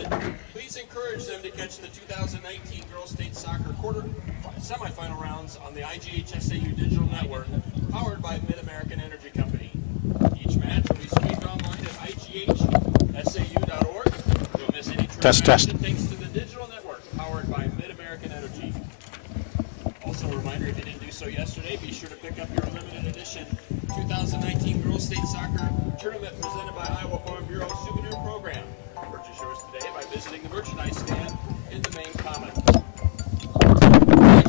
tournament, please encourage them to catch the 2019 Girls State Soccer semifinal rounds on the IGHSAU digital network, powered by Mid-American Energy Company. Each match will be streamed online at IGHSAU.org. Don't miss any Test. thanks to the digital network, powered by Mid-American Energy. Also a reminder, if you didn't do so yesterday, be sure to pick up your limited edition 2019 Girls State Soccer Tournament presented by Iowa Farm Bureau souvenir program. Purchase yours today by visiting the merchandise stand in the main common.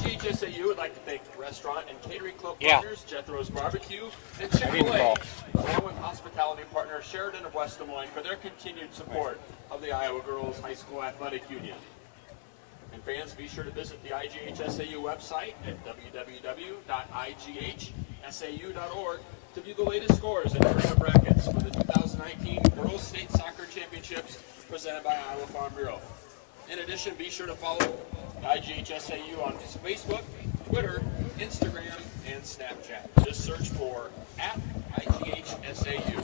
IGHSAU would like to thank restaurant and catering club partners, Jethro's Barbecue, and Chick-fil-A, along with hospitality partner Sheridan of West Des Moines, for their continued support of the Iowa Girls High School Athletic Union. And fans, be sure to visit the IGHSAU website at www.IGHSAU.org to view the latest scores and tournament brackets for the 2019 Girls State Soccer Championships presented by Iowa Farm Bureau. In addition, be sure to follow IGHSAU on Facebook, Twitter, Instagram, and Snapchat. Just search for @IGHSAU.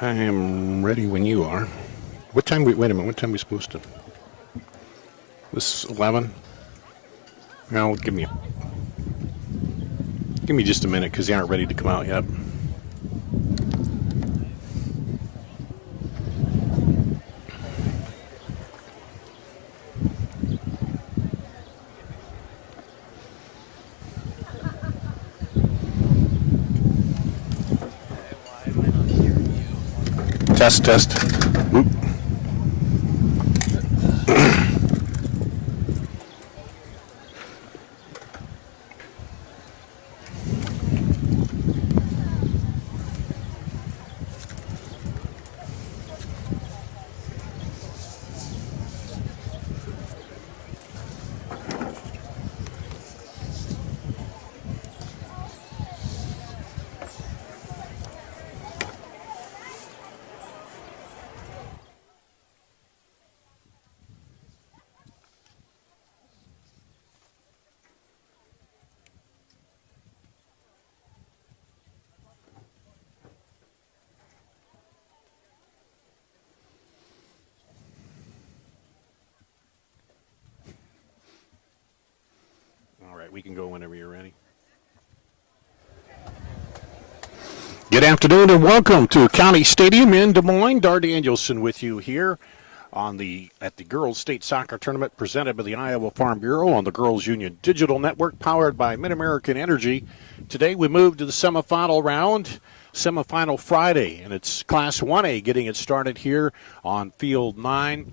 I am ready when you are. What time? Wait a minute. What time are we supposed to? This 11. Now give me just a minute because they aren't ready to come out yet. Test. Oop. We can go whenever you're ready. Good afternoon and welcome to County Stadium in Des Moines. Dar Danielson with you here at the Girls State Soccer Tournament presented by the Iowa Farm Bureau on the Girls Union Digital Network powered by Mid-American Energy. Today we move to the semifinal round, semifinal Friday, and it's Class 1A getting it started here on Field 9.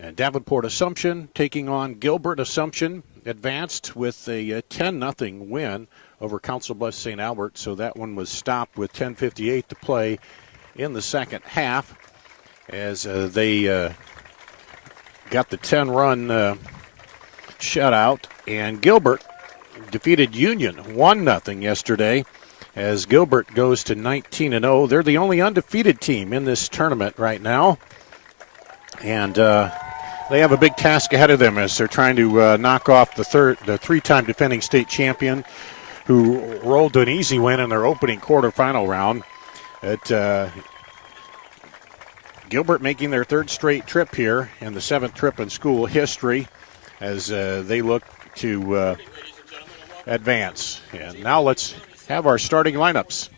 And Davenport Assumption taking on Gilbert. Assumption advanced with a 10-0 win over Council Bluffs St. Albert, so that one was stopped with 10:58 to play in the second half as they got the 10-run shutout. And Gilbert defeated Union 1-0 yesterday as Gilbert goes to 19-0. They're the only undefeated team in this tournament right now. And they have a big task ahead of them as they're trying to knock off the three-time defending state champion who rolled to an easy win in their opening quarterfinal round. Gilbert making their third straight trip here and the seventh trip in school history as they look to advance. And now let's have our starting lineups.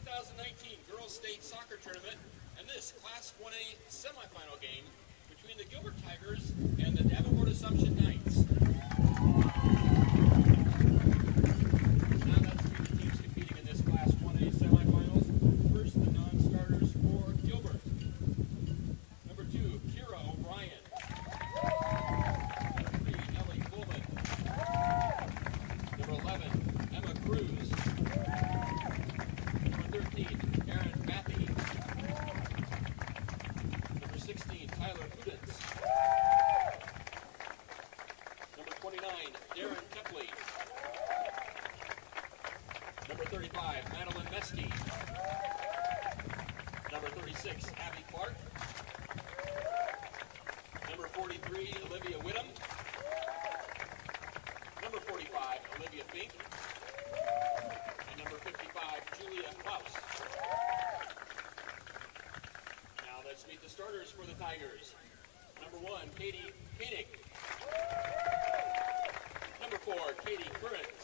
25, Madeline Mesty. Number 36, Abby Clark. Number 43, Olivia Whittam. Number 45, Olivia Fink. And number 55, Julia Klaus. Now let's meet the starters for the Tigers. Number 1, Katie Koenig. Number 4, Katie Currens.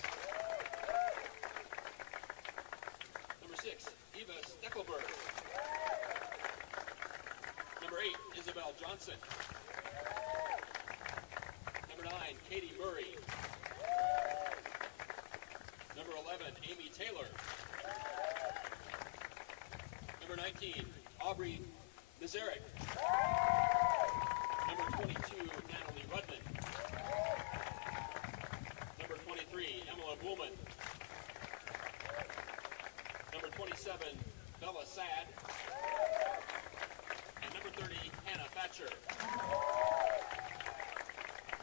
Number 6, Eva Steckelberg. Number 8, Isabel Johnson. Number 9, Katie Murray. Number 11, Amy Taylor. Number 19, Aubrey Nazarek. Number 22, Natalie Rudman. Number 23, Emma Woolman. Number 27, Bella Sad. And number 30, Hannah Thatcher.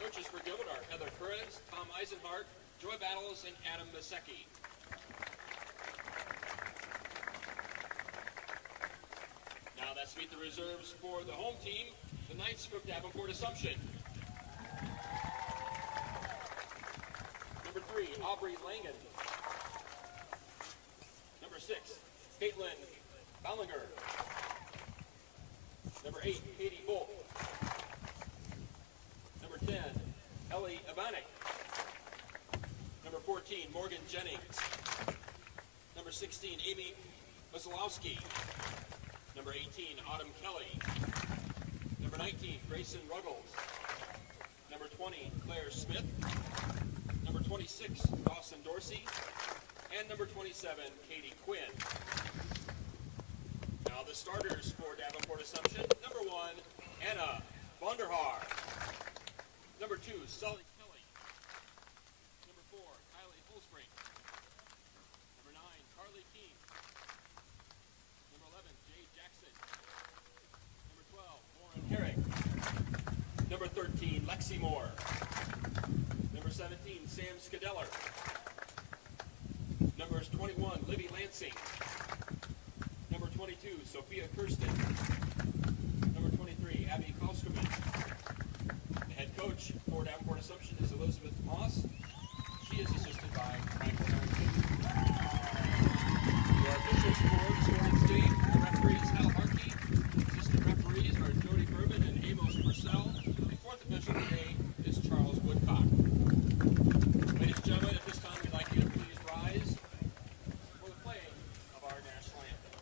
Coaches for Gilbert are Heather Currens, Tom Eisenhart, Joy Battles, and Adam Masecki. Now let's meet the reserves for the home team, the Knights from Davenport Assumption. Number 3, Aubrey Langen. Number 6, Caitlin Ballinger. Number 8, Katie Bolt. Number 10, Ellie Abanik. Number 14, Morgan Jennings. Number 16, Amy Kozlowski. Number 18, Autumn Kelly. Number 19, Grayson Ruggles. Number 20, Claire Smith. Number 26, Dawson Dorsey. And number 27, Katie Quinn. Now the starters for Davenport Assumption. Number 1, Anna Vonderhaar. Number 2, Sully Kelly. Number 4, Kylie Holsbrink. Number 9, Carly King. Number 11, Jay Jackson. Number 12, Lauren Herrick. Number 13, Lexi Moore. Number 17, Sam Scadeller. Numbers 21, Libby Lansing. Number 22, Sophia Kirsten. Number 23, Abby Kosterman. The head coach for Davenport Assumption is Elizabeth Moss. She is assisted by Michael Harrington. The officials for this morning's game, the referees Hal Harkey. Assistant referees are Jody Berman and Amos Purcell. The fourth official today is Charles Woodcock. Ladies and gentlemen, at this time we'd like you to please rise for the playing of our national anthem.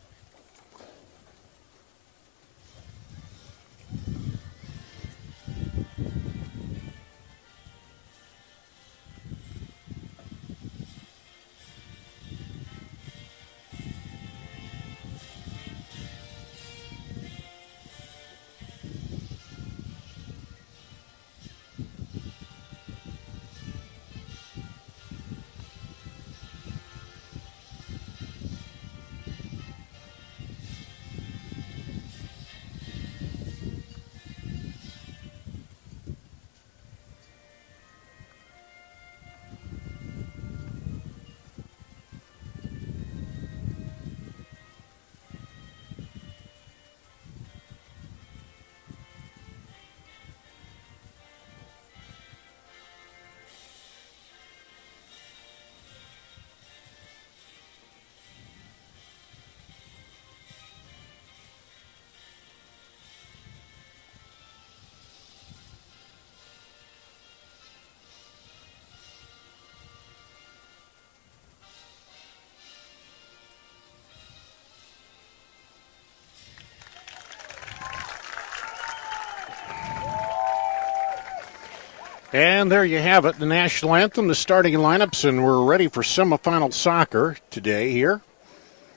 And there you have it, the national anthem, the starting lineups, and we're ready for semifinal soccer today here.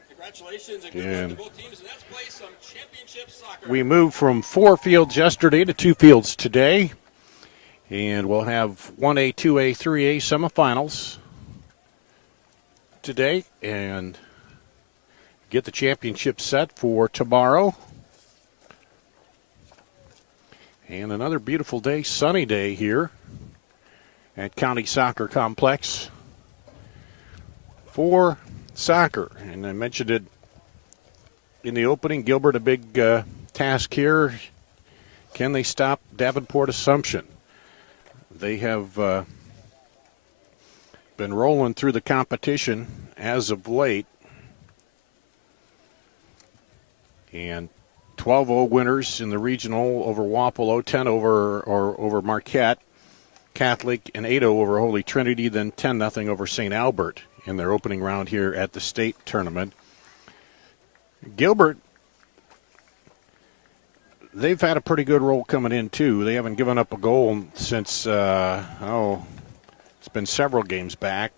Congratulations and good luck to both teams, and let's play some championship soccer. We moved from 4 fields yesterday to 2 fields today, and we'll have 1A, 2A, 3A semifinals today, and get the championship set for tomorrow. And another beautiful day, sunny day here at County Soccer Complex for soccer. And I mentioned it in the opening. Gilbert, a big task here. Can they stop Davenport Assumption? They have been rolling through the competition as of late. And 12-0 winners in the regional over Wapello, 10 over Marquette Catholic, and 8-0 over Holy Trinity, then 10-0 over St. Albert in their opening round here at the state tournament. Gilbert, they've had a pretty good roll coming in, too. They haven't given up a goal since, it's been several games back.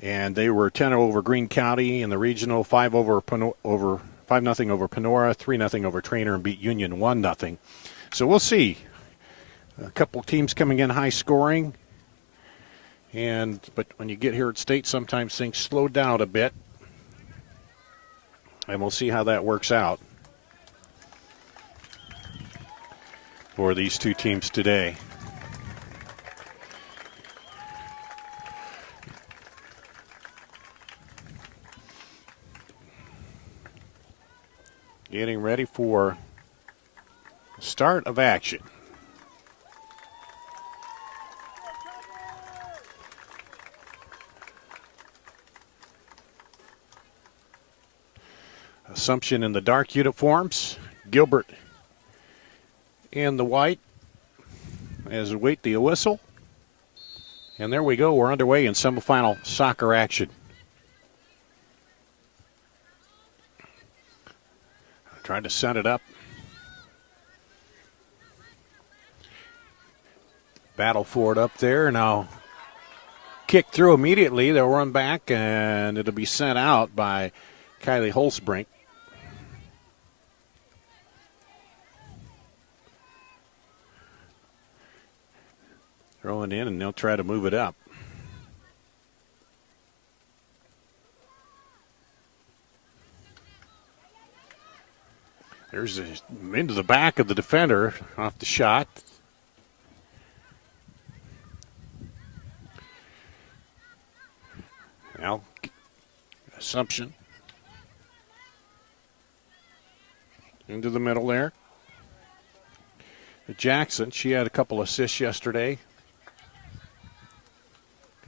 And they were 10-0 over Greene County in the regional, 5-0 over 5-0 over Panora, 3-0 over Trainer, and beat Union 1-0. So we'll see. A couple teams coming in high scoring. But when you get here at state, sometimes things slow down a bit. And we'll see how that works out for these two teams today. Getting ready for start of action. Assumption in the dark uniforms. Gilbert in the white as we wait the whistle. And there we go. We're underway in semifinal soccer action. Trying to set it up. Battle for it up there. Now kick through immediately. They'll run back and it'll be sent out by Kylie Holzbrink. Throwing in and they'll try to move it up. There's into the back of the defender off the shot. Now, Assumption. Into the middle there. Jackson, she had a couple assists yesterday.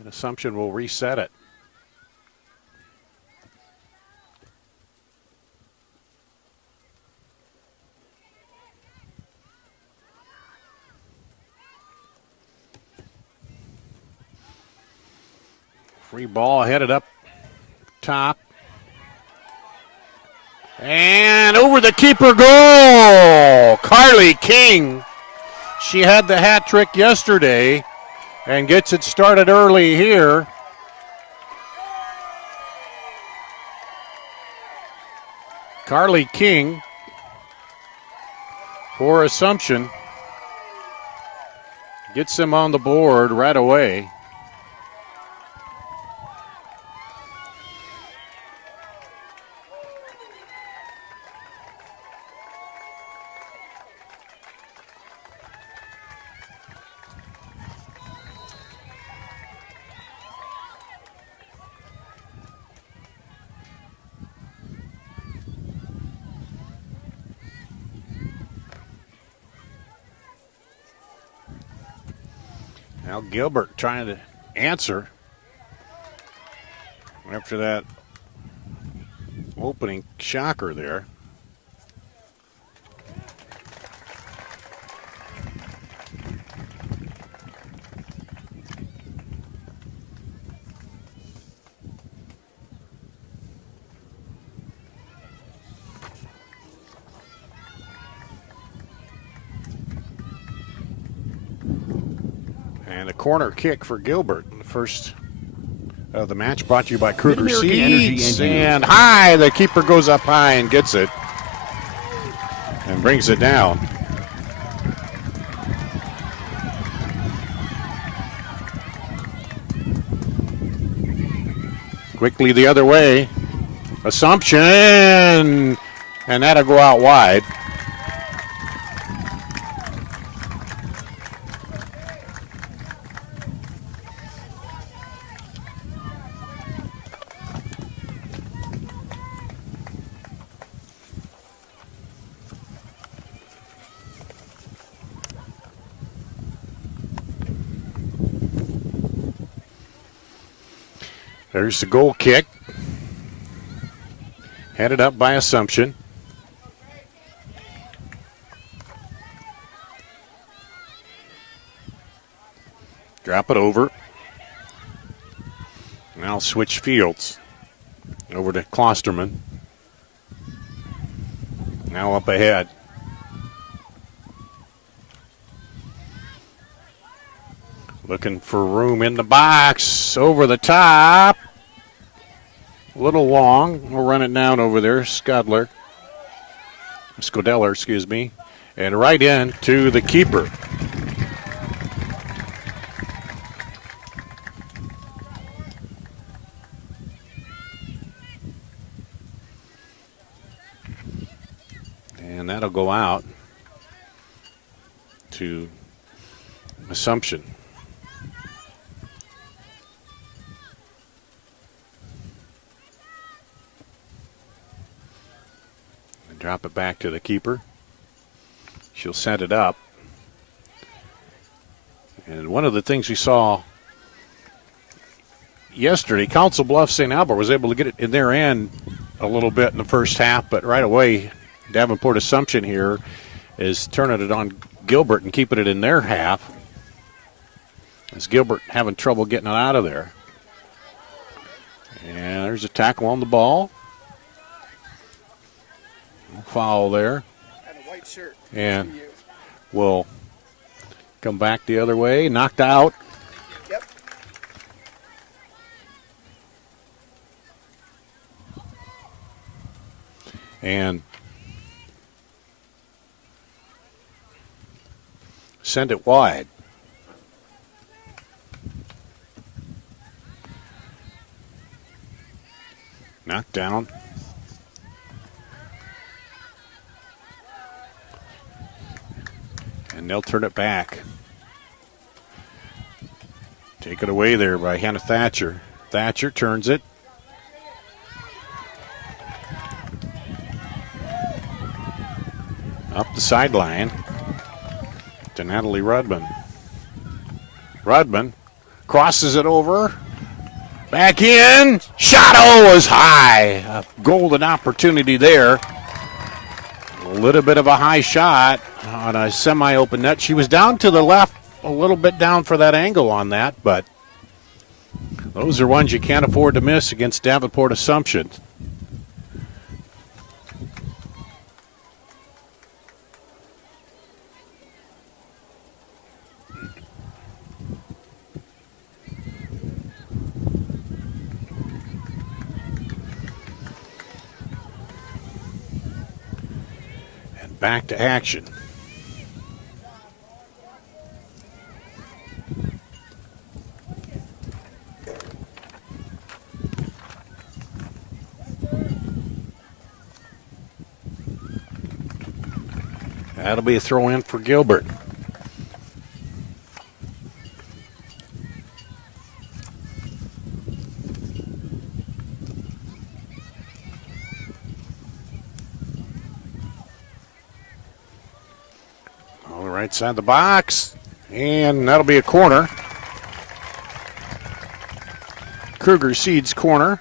And Assumption will reset it. Free ball headed up top. And over the keeper goal. Carly King. She had the hat trick yesterday and gets it started early here. Carly King for Assumption. Gets them on the board right away. Now Gilbert trying to answer after that opening shocker there. And a corner kick for Gilbert. The first of the match brought to you by Kruger Seeds. And high, the keeper goes up high and gets it. And brings it down. Quickly the other way. Assumption. And that'll go out wide. There's the goal kick. Headed up by Assumption. Drop it over. Now switch fields. Over to Klosterman. Now up ahead. Looking for room in the box. Over the top. A little long. We'll run it down over there. Scodeller, excuse me. And right in to the keeper. And that'll go out to Assumption. And drop it back to the keeper. She'll set it up. And one of the things we saw yesterday, Council Bluffs St. Albert was able to get it in their end a little bit in the first half, but right away Davenport Assumption here is turning it on Gilbert and keeping it in their half. As Gilbert having trouble getting it out of there. And there's a tackle on the ball. No foul there. And a white shirt. And will come back the other way. Knocked out. Yep. And send it wide. Knocked down. And they'll turn it back. Take it away there by Hannah Thatcher. Thatcher turns it. Up the sideline to Natalie Rudman. Rudman crosses it over. Back in. Shot was high. A golden opportunity there. A little bit of a high shot on a semi-open net. She was down to the left, a little bit down for that angle on that, but those are ones you can't afford to miss against Davenport Assumption. Back to action. That'll be a throw in for Gilbert. Right side the box, and that'll be a corner. Kruger Seeds corner.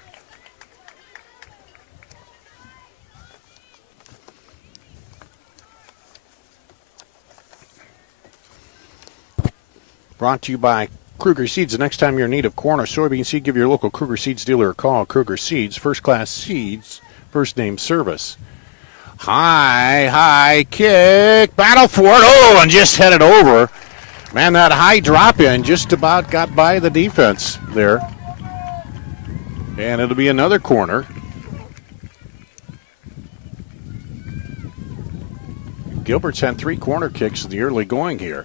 Brought to you by Kruger Seeds. The next time you're in need of corn or soybean seed, give your local Kruger Seeds dealer a call. Kruger Seeds, first class seeds, first name service. High kick, battle for it, and just headed over. Man, that high drop in just about got by the defense there. And it'll be another corner. Gilbert's had 3 corner kicks in the early going here.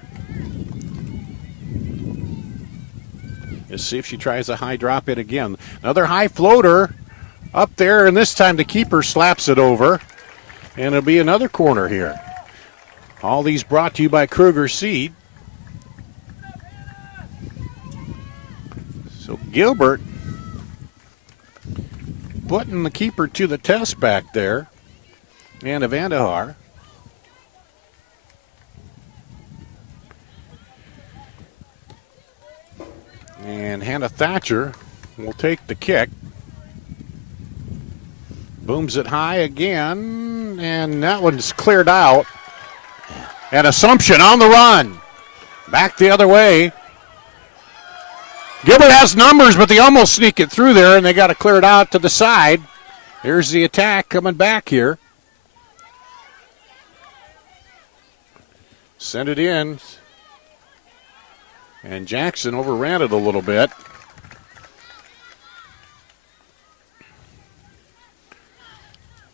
Let's see if she tries a high drop in again. Another high floater up there, and this time the keeper slaps it over. And it'll be another corner here. All these brought to you by Kruger Seed. So Gilbert putting the keeper to the test back there. And Vandahar. And Hannah Thatcher will take the kick. Booms it high again, and that one's cleared out. And Assumption on the run. Back the other way. Gilbert has numbers, but they almost sneak it through there, and they got to clear it out to the side. Here's the attack coming back here. Send it in. And Jackson overran it a little bit.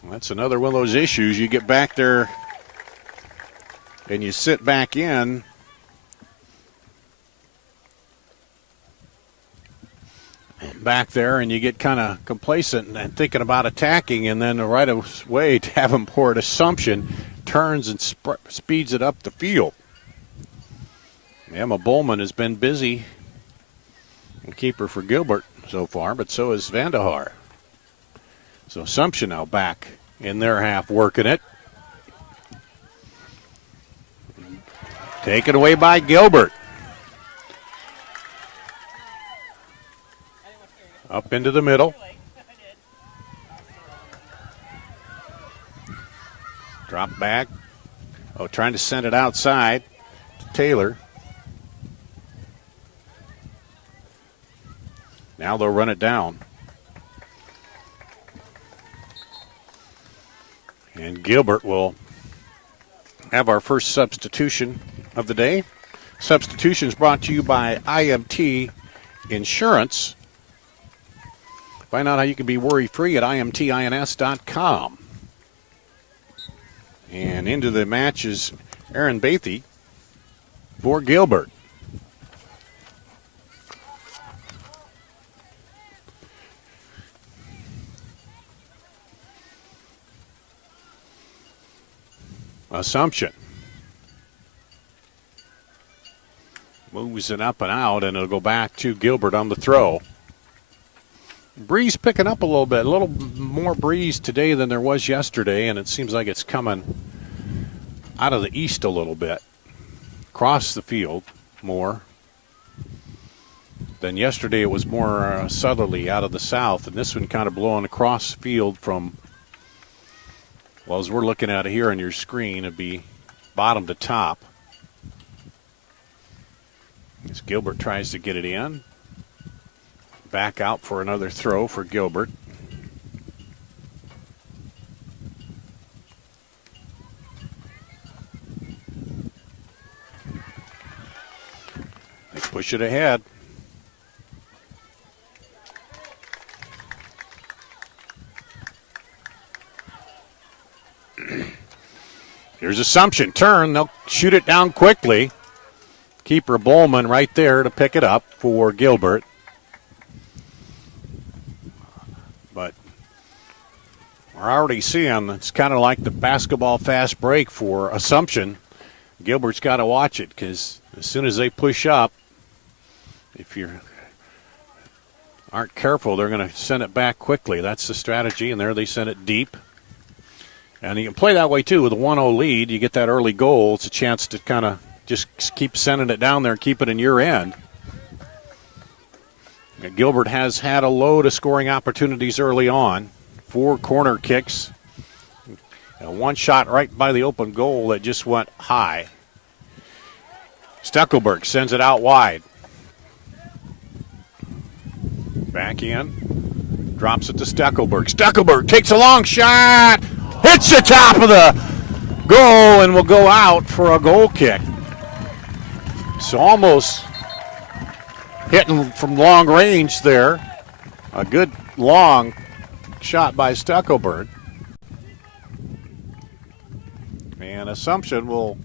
Well, that's another one of those issues. You get back there and you sit back in. Back there, and you get kind of complacent and thinking about attacking, and then right away Davenport Assumption turns and speeds it up the field. Emma Bowman has been busy, the keeper for Gilbert so far, but so is Vandehar. So Assumption now back in their half working it. Taken away by Gilbert. Up into the middle. Drop back. Oh, trying to send it outside to Taylor. Now they'll run it down. And Gilbert will have our first substitution of the day. Substitutions brought to you by IMT Insurance. Find out how you can be worry-free at imtins.com. And into the match is Aaron Bathy for Gilbert. Assumption. Moves it up and out, and it'll go back to Gilbert on the throw. Breeze picking up a little more breeze today than there was yesterday, and it seems like it's coming out of the east a little bit. Across the field more than yesterday. It was more southerly out of the south, and this one kind of blowing across the field from, well, as we're looking at it here on your screen, it'd be bottom to top. As Gilbert tries to get it in. Back out for another throw for Gilbert. They push it ahead. Here's Assumption. Turn. They'll shoot it down quickly. Keeper Bowman right there to pick it up for Gilbert. But we're already seeing it's kind of like the basketball fast break for Assumption. Gilbert's got to watch it because as soon as they push up, if you aren't careful, they're going to send it back quickly. That's the strategy, and there they send it deep. And you can play that way, too. With a 1-0 lead, you get that early goal. It's a chance to kind of just keep sending it down there and keep it in your end. And Gilbert has had a load of scoring opportunities early on. 4 corner kicks. And one shot right by the open goal that just went high. Steckelberg sends it out wide. Back in. Drops it to Steckelberg. Steckelberg takes a long shot. Hits the top of the goal and will go out for a goal kick. So almost hitting from long range there. A good long shot by Steckelberg. And Assumption will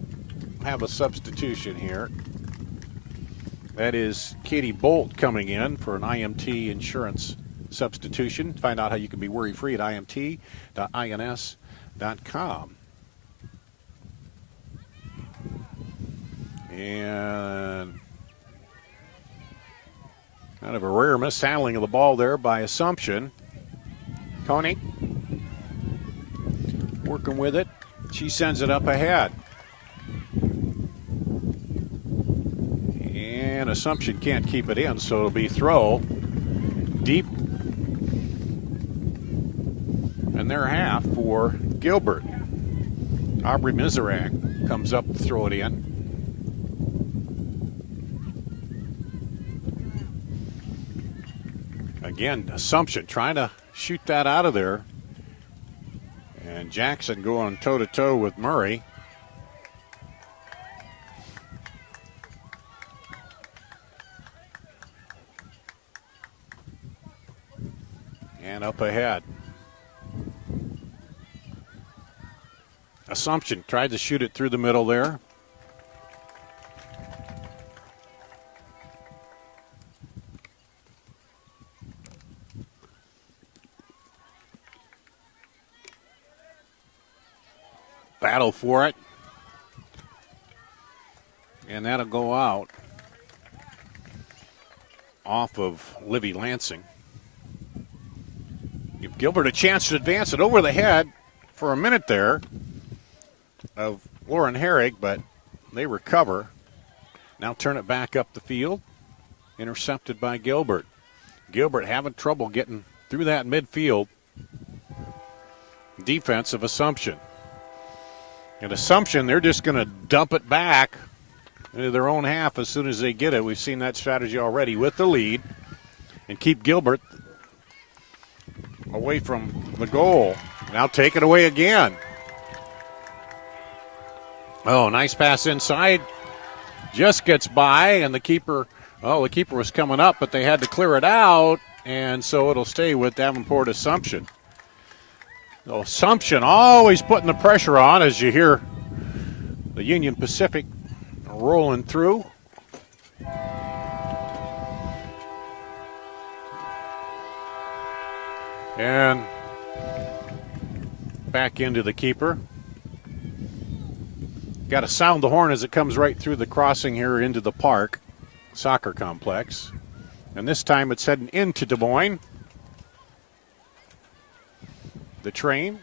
have a substitution here. That is Katie Bolt coming in for an IMT Insurance substitution. Find out how you can be worry-free at imt.ins.com. And kind of a rare mishandling of the ball there by Assumption. Koenig working with it. She sends it up ahead. And Assumption can't keep it in, so it'll be throw. deep in their half for Gilbert. Aubrey Miserak comes up to throw it in. Again, Assumption trying to shoot that out of there. And Jackson going toe-to-toe with Murray. And up ahead. Assumption tried to shoot it through the middle there. Battle for it. And that'll go out off of Livy Lansing. Give Gilbert a chance to advance it over the head for a minute there of Lauren Herrig, but they recover. Now turn it back up the field. Intercepted by Gilbert. Gilbert having trouble getting through that midfield defense of Assumption. And Assumption, they're just going to dump it back into their own half as soon as they get it. We've seen that strategy already with the lead and keep Gilbert away from the goal. Now take it away again. Oh, nice pass inside. Just gets by, and the keeper was coming up, but they had to clear it out, and so it'll stay with Davenport Assumption. Assumption always putting the pressure on as you hear the Union Pacific rolling through. And back into the keeper. Got to sound the horn as it comes right through the crossing here into the park soccer complex. And this time it's heading into Des Moines. The train.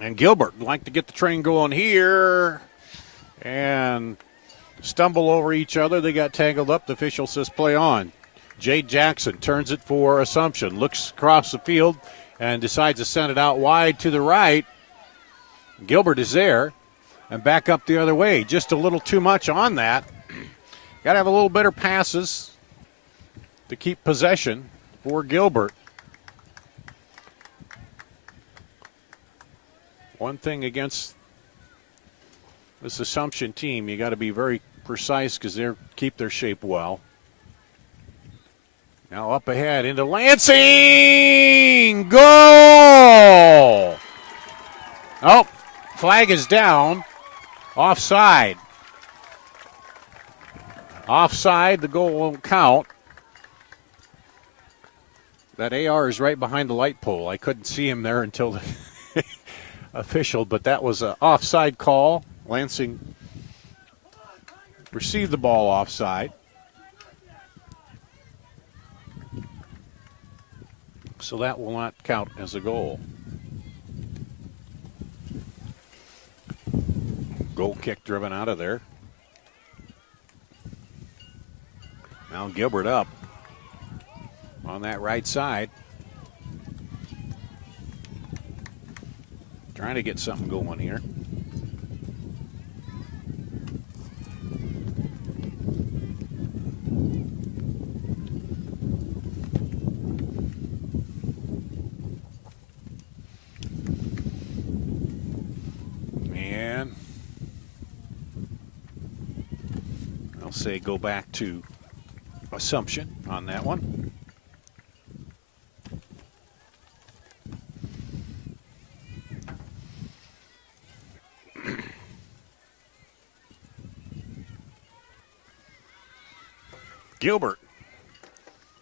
And Gilbert would like to get the train going here. And stumble over each other. They got tangled up. The official says play on. Jade Jackson turns it for Assumption. Looks across the field and decides to send it out wide to the right. Gilbert is there. And back up the other way. Just a little too much on that. Got to have a little better passes to keep possession for Gilbert. One thing against this Assumption team, you got to be very precise because they keep their shape well. Now up ahead into Lansing! Goal! Oh, flag is down. Offside. Offside, the goal won't count. That AR is right behind the light pole. I couldn't see him there until the official, but that was an offside call. Lansing received the ball offside. So that will not count as a goal. Goal kick driven out of there. Now Gilbert up on that right side. Trying to get something going here. And I'll say go back to Assumption on that one. Gilbert,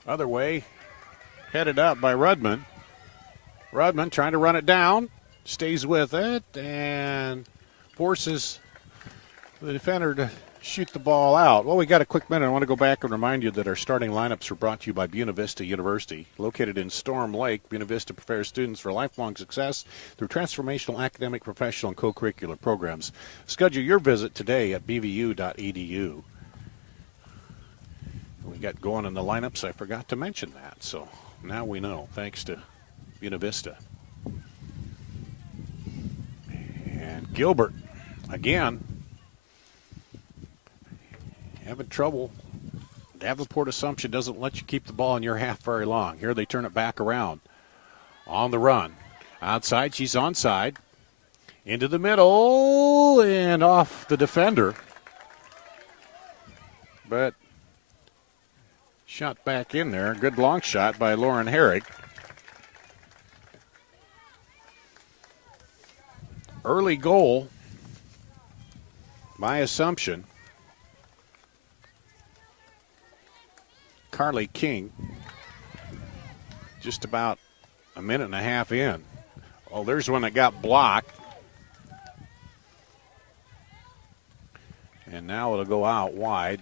other way, headed up by Rudman. Rudman trying to run it down, stays with it, and forces the defender to shoot the ball out. Well, we got a quick minute. I want to go back and remind you that our starting lineups are brought to you by Buena Vista University. Located in Storm Lake, Buena Vista prepares students for lifelong success through transformational academic, professional, and co-curricular programs. Schedule your visit today at bvu.edu. we got going in the lineups. I forgot to mention that, so now we know, thanks to Buena Vista. And Gilbert, again, having trouble. Davenport Assumption doesn't let you keep the ball in your half very long. Here they turn it back around. On the run. Outside, she's onside. Into the middle and off the defender. But shot back in there. Good long shot by Lauren Herrick. Early goal by Assumption. Carly King, just about a minute and a half in. Oh, there's one that got blocked. And now it'll go out wide.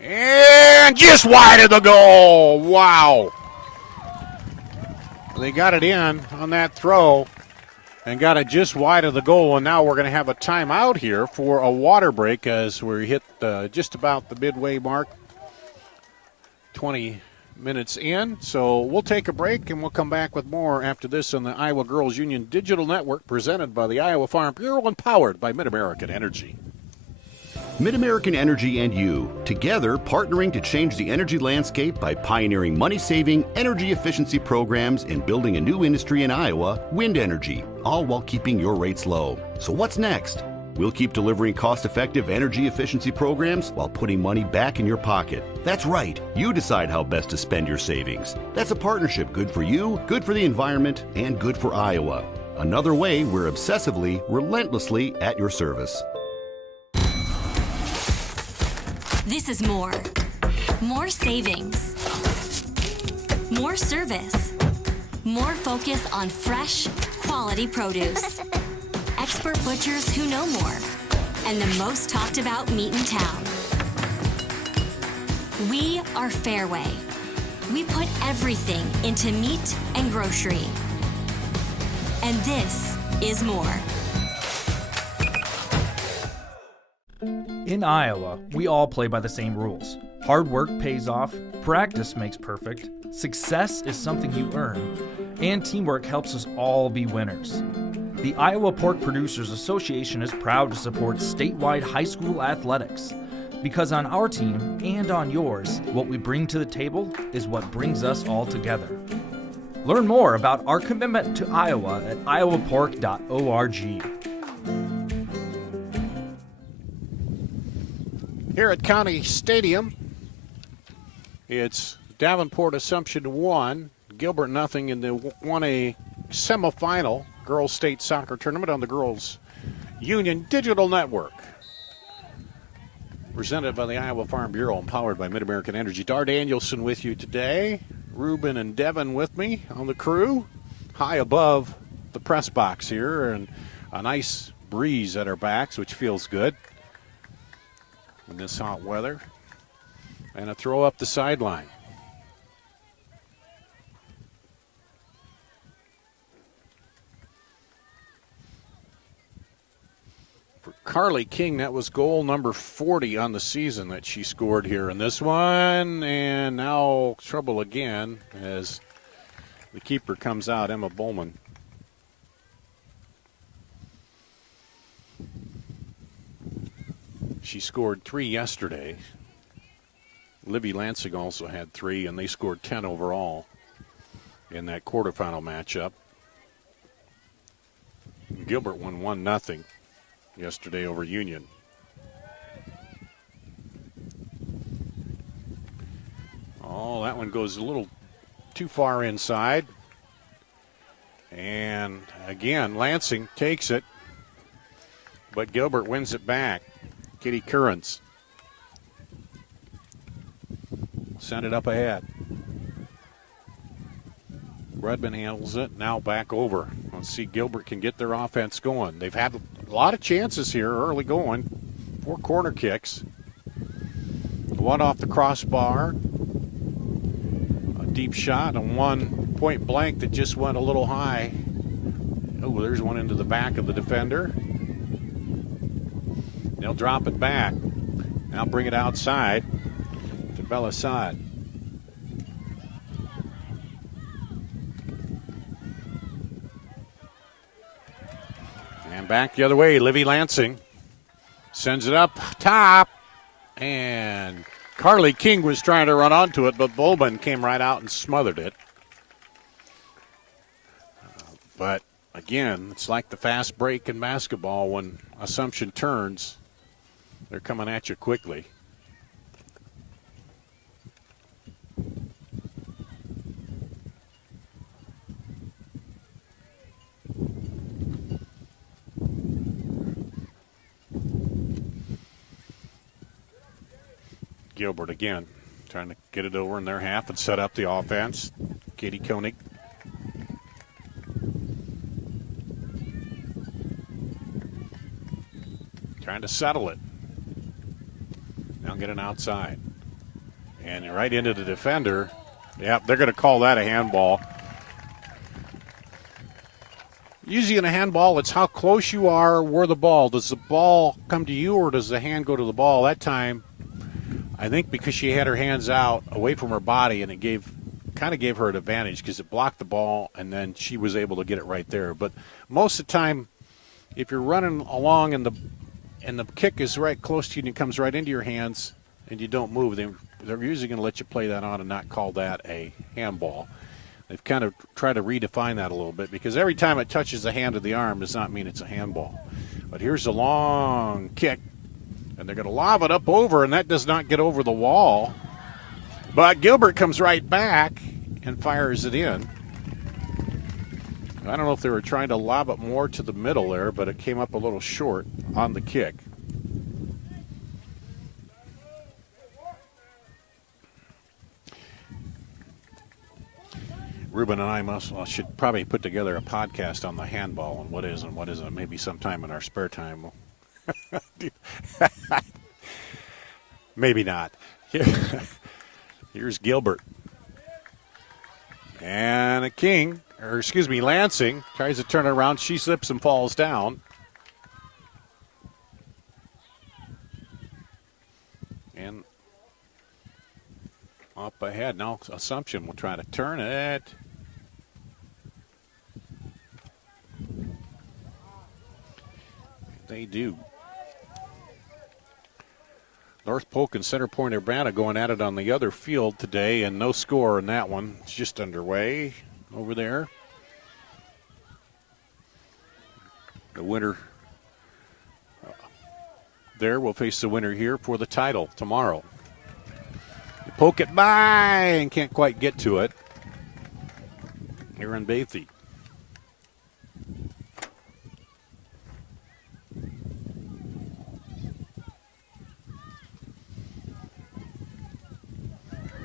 And just wide of the goal. Wow. They got it in on that throw and got it just wide of the goal. And now we're going to have a timeout here for a water break as we hit just about the midway mark. 20 minutes in. So we'll take a break and we'll come back with more after this on the Iowa Girls Union Digital Network presented by the Iowa Farm Bureau and powered by Mid-American Energy. Mid-American Energy and you, together partnering to change the energy landscape by pioneering money-saving, energy efficiency programs and building a new industry in Iowa, wind energy, all while keeping your rates low. So what's next? We'll keep delivering cost-effective energy efficiency programs while putting money back in your pocket. That's right. You decide how best to spend your savings. That's a partnership good for you, good for the environment, and good for Iowa. Another way we're obsessively, relentlessly at your service. This is more. More savings. More service. More focus on fresh, quality produce. Expert butchers who know more. And the most talked about meat in town. We are Fairway. We put everything into meat and grocery. And this is more. In Iowa, we all play by the same rules. Hard work pays off, practice makes perfect, success is something you earn, and teamwork helps us all be winners. The Iowa Pork Producers Association is proud to support statewide high school athletics, because on our team and on yours, what we bring to the table is what brings us all together. Learn more about our commitment to Iowa at iowapork.org. Here at County Stadium, it's Davenport Assumption 1, Gilbert nothing in the 1A semifinal girls state soccer tournament on the Girls Union Digital Network. Presented by the Iowa Farm Bureau and powered by Mid-American Energy. Dar Danielson with you today. Ruben and Devin with me on the crew. High above the press box here and a nice breeze at our backs, which feels good in this hot weather. And a throw up the sideline. For Carly King, that was goal number 40 on the season that she scored here in this one. And now trouble again as the keeper comes out, Emma Bowman. She scored 3 yesterday. Livy Lansing also had 3, and they scored 10 overall in that quarterfinal matchup. Gilbert won 1-0 yesterday over Union. Oh, that one goes a little too far inside. And again, Lansing takes it, but Gilbert wins it back. Kitty Currens send it up ahead. Redmond handles it. Now back over. Let's see Gilbert can get their offense going. They've had a lot of chances here early going. 4 corner kicks. one off the crossbar, a deep shot, and one point blank that just went a little high. Oh, there's one into the back of the defender. They'll drop it back. Now bring it outside to Belisad. And back the other way, Livy Lansing sends it up top. And Carly King was trying to run onto it, but Bowman came right out and smothered it. But again, it's like the fast break in basketball. When Assumption turns, they're coming at you quickly. Gilbert again, trying to get it over in their half and set up the offense. Katie Koenig. Trying to settle it. Now get it outside. And right into the defender. Yep, they're going to call that a handball. Usually in a handball, it's how close you are where the ball. Does the ball come to you or does the hand go to the ball? That time, I think because she had her hands out away from her body, and it kind of gave her an advantage because it blocked the ball, and then she was able to get it right there. But most of the time, if you're running along and the kick is right close to you and it comes right into your hands and you don't move, they're usually going to let you play that on and not call that a handball. They've kind of tried to redefine that a little bit because every time it touches the hand or the arm does not mean it's a handball. But here's a long kick. And they're going to lob it up over, and that does not get over the wall. But Gilbert comes right back and fires it in. I don't know if they were trying to lob it more to the middle there, but it came up a little short on the kick. Ruben and I should probably put together a podcast on the handball and what is and what isn't. Maybe sometime in our spare time we'll maybe not. Here's Gilbert. And Lansing tries to turn it around. She slips and falls down. And up ahead. Now Assumption will try to turn it. They do. North Polk and Center Point Urbana going at it on the other field today, and no score in that one. It's just underway over there. The winner there will face the winner here for the title tomorrow. You poke it by and can't quite get to it. Aaron Bathy.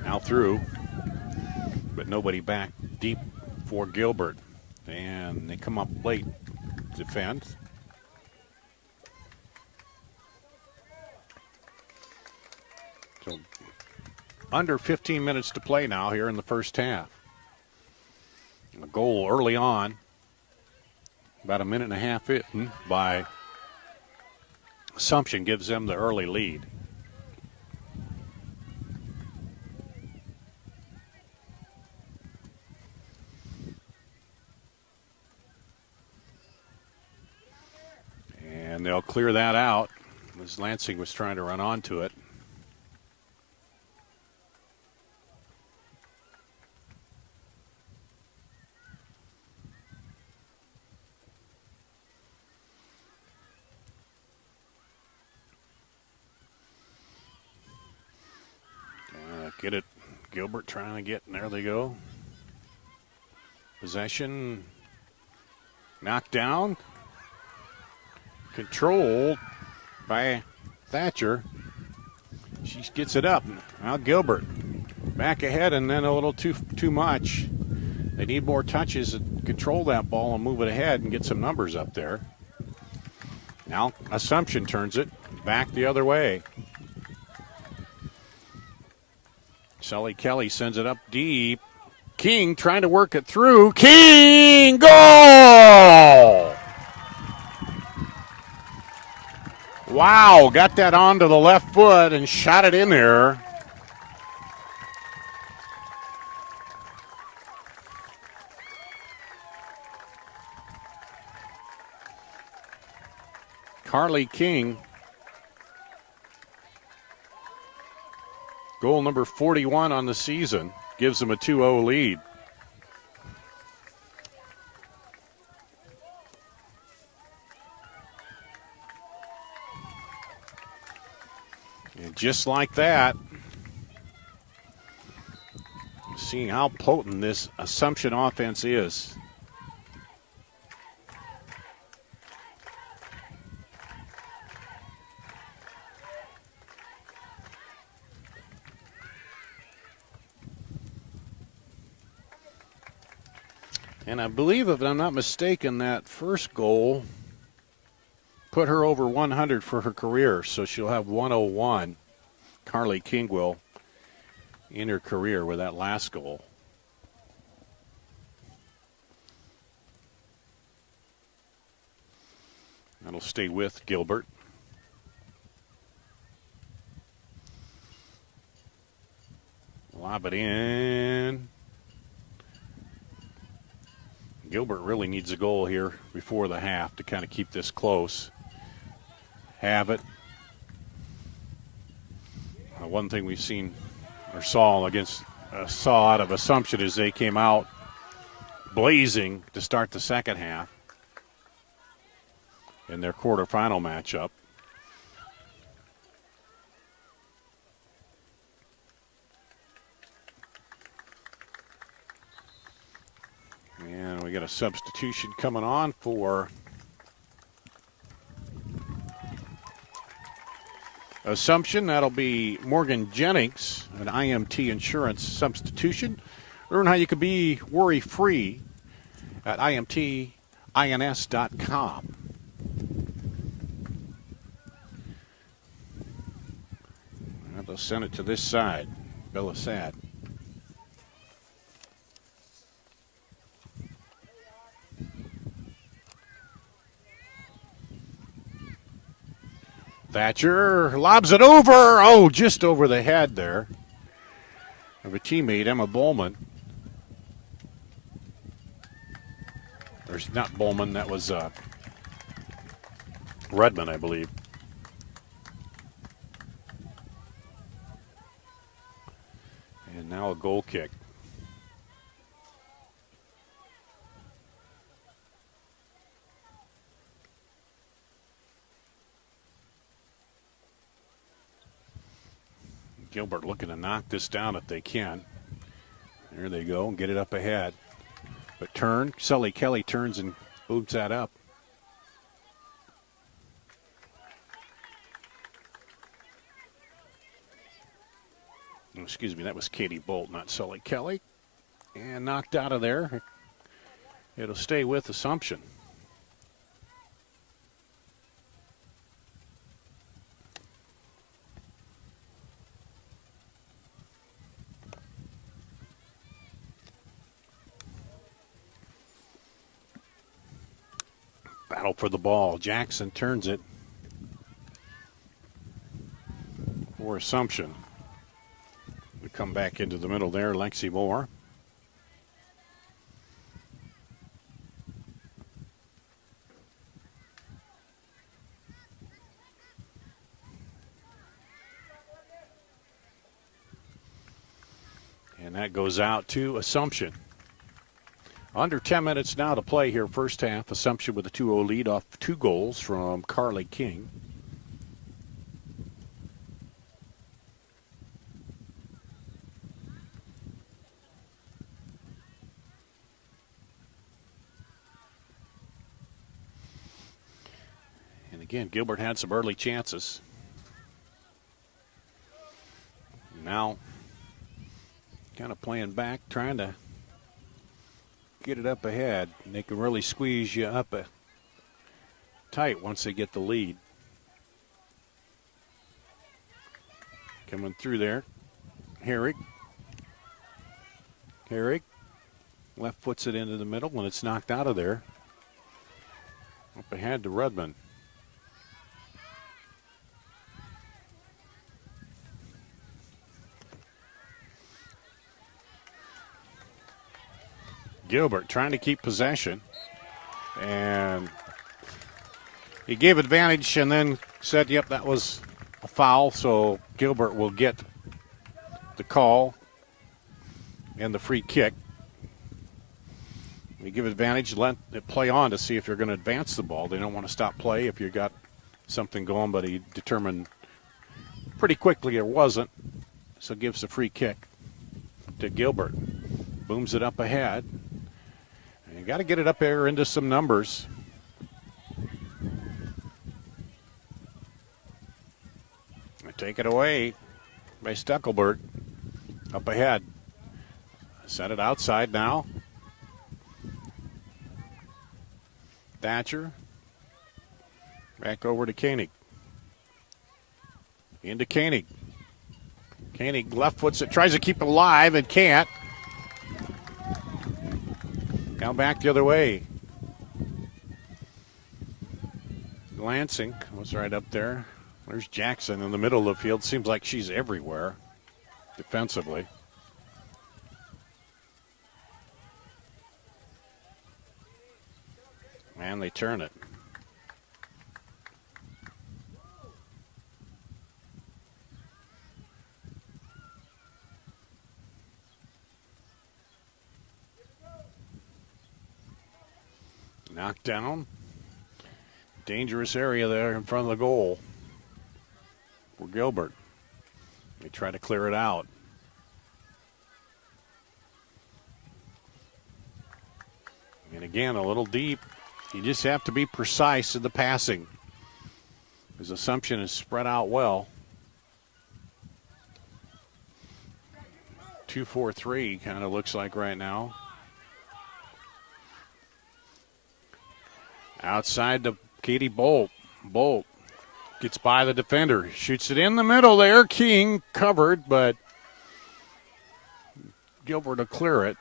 Now through, but nobody back deep for Gilbert. And they come up late to defend. So under 15 minutes to play now here in the first half. A goal early on, about a minute and a half in by Assumption gives them the early lead. And they'll clear that out as Lansing was trying to run onto it. Get it. Gilbert trying to get, and there they go. Possession. Knocked down. Controlled by Thatcher. She gets it up. Now Gilbert back ahead, and then a little too much. They need more touches to control that ball and move it ahead and get some numbers up there. Now Assumption turns it back the other way. Sully Kelly sends it up deep. King trying to work it through. King, goal! Wow, got that onto the left foot and shot it in there. Carly King, goal number 41 on the season, gives them a 2-0 lead. And just like that, seeing how potent this Assumption offense is. And I believe, if I'm not mistaken, that first goal put her over 100 for her career, so she'll have 101. Carly King will in her career with that last goal. That'll stay with Gilbert. Lob it in. Gilbert really needs a goal here before the half to kind of keep this close. Have it. One thing we've seen or saw out of Assumption is they came out blazing to start the second half in their quarterfinal matchup. And we got a substitution coming on for Assumption. That'll be Morgan Jennings, an IMT insurance substitution. Learn how you can be worry-free at IMTINS.com. They'll send it to this side. Belisad. Thatcher lobs it over. Oh, just over the head there of a teammate, Emma Bowman. There's not Bowman, that was Redmond, I believe. And now a goal kick. Gilbert looking to knock this down if they can. There they go, and get it up ahead. But Sully Kelly turns and boots that up. Excuse me, that was Katie Bolt, not Sully Kelly. And knocked out of there. It'll stay with Assumption. Battle for the ball. Jackson turns it for Assumption. We come back into the middle there, Lexi Moore. And that goes out to Assumption. Under 10 minutes now to play here, first half. Assumption with a 2-0 lead off 2 goals from Carly King. And again, Gilbert had some early chances. Now, kind of playing back, trying to get it up ahead, and they can really squeeze you up tight once they get the lead. Coming through there, Herrick Herrick left foots it into the middle, and it's knocked out of there. Up ahead to Rudman. Gilbert trying to keep possession. And he gave advantage and then said, yep, that was a foul. So Gilbert will get the call and the free kick. You give advantage, let it play on to see if you're going to advance the ball. They don't want to stop play if you got something going, but he determined pretty quickly it wasn't. So gives the free kick to Gilbert. Booms it up ahead. And you got to get it up there into some numbers. Take it away by Steckelberg. Up ahead. Send it outside now. Thatcher. Back over to Koenig. Into Koenig. Koenig left foots it, tries to keep it alive and can't. Now back the other way. Lansing was right up there. There's Jackson in the middle of the field. Seems like she's everywhere defensively. And they turn it. Knocked down. Dangerous area there in front of the goal for Gilbert. They try to clear it out. And again, a little deep. You just have to be precise in the passing. His assumption is spread out well. 2-4-3 kind of looks like right now. Outside to Katie Bolt. Bolt gets by the defender. Shoots it in the middle there. King covered, but Gilbert will clear it.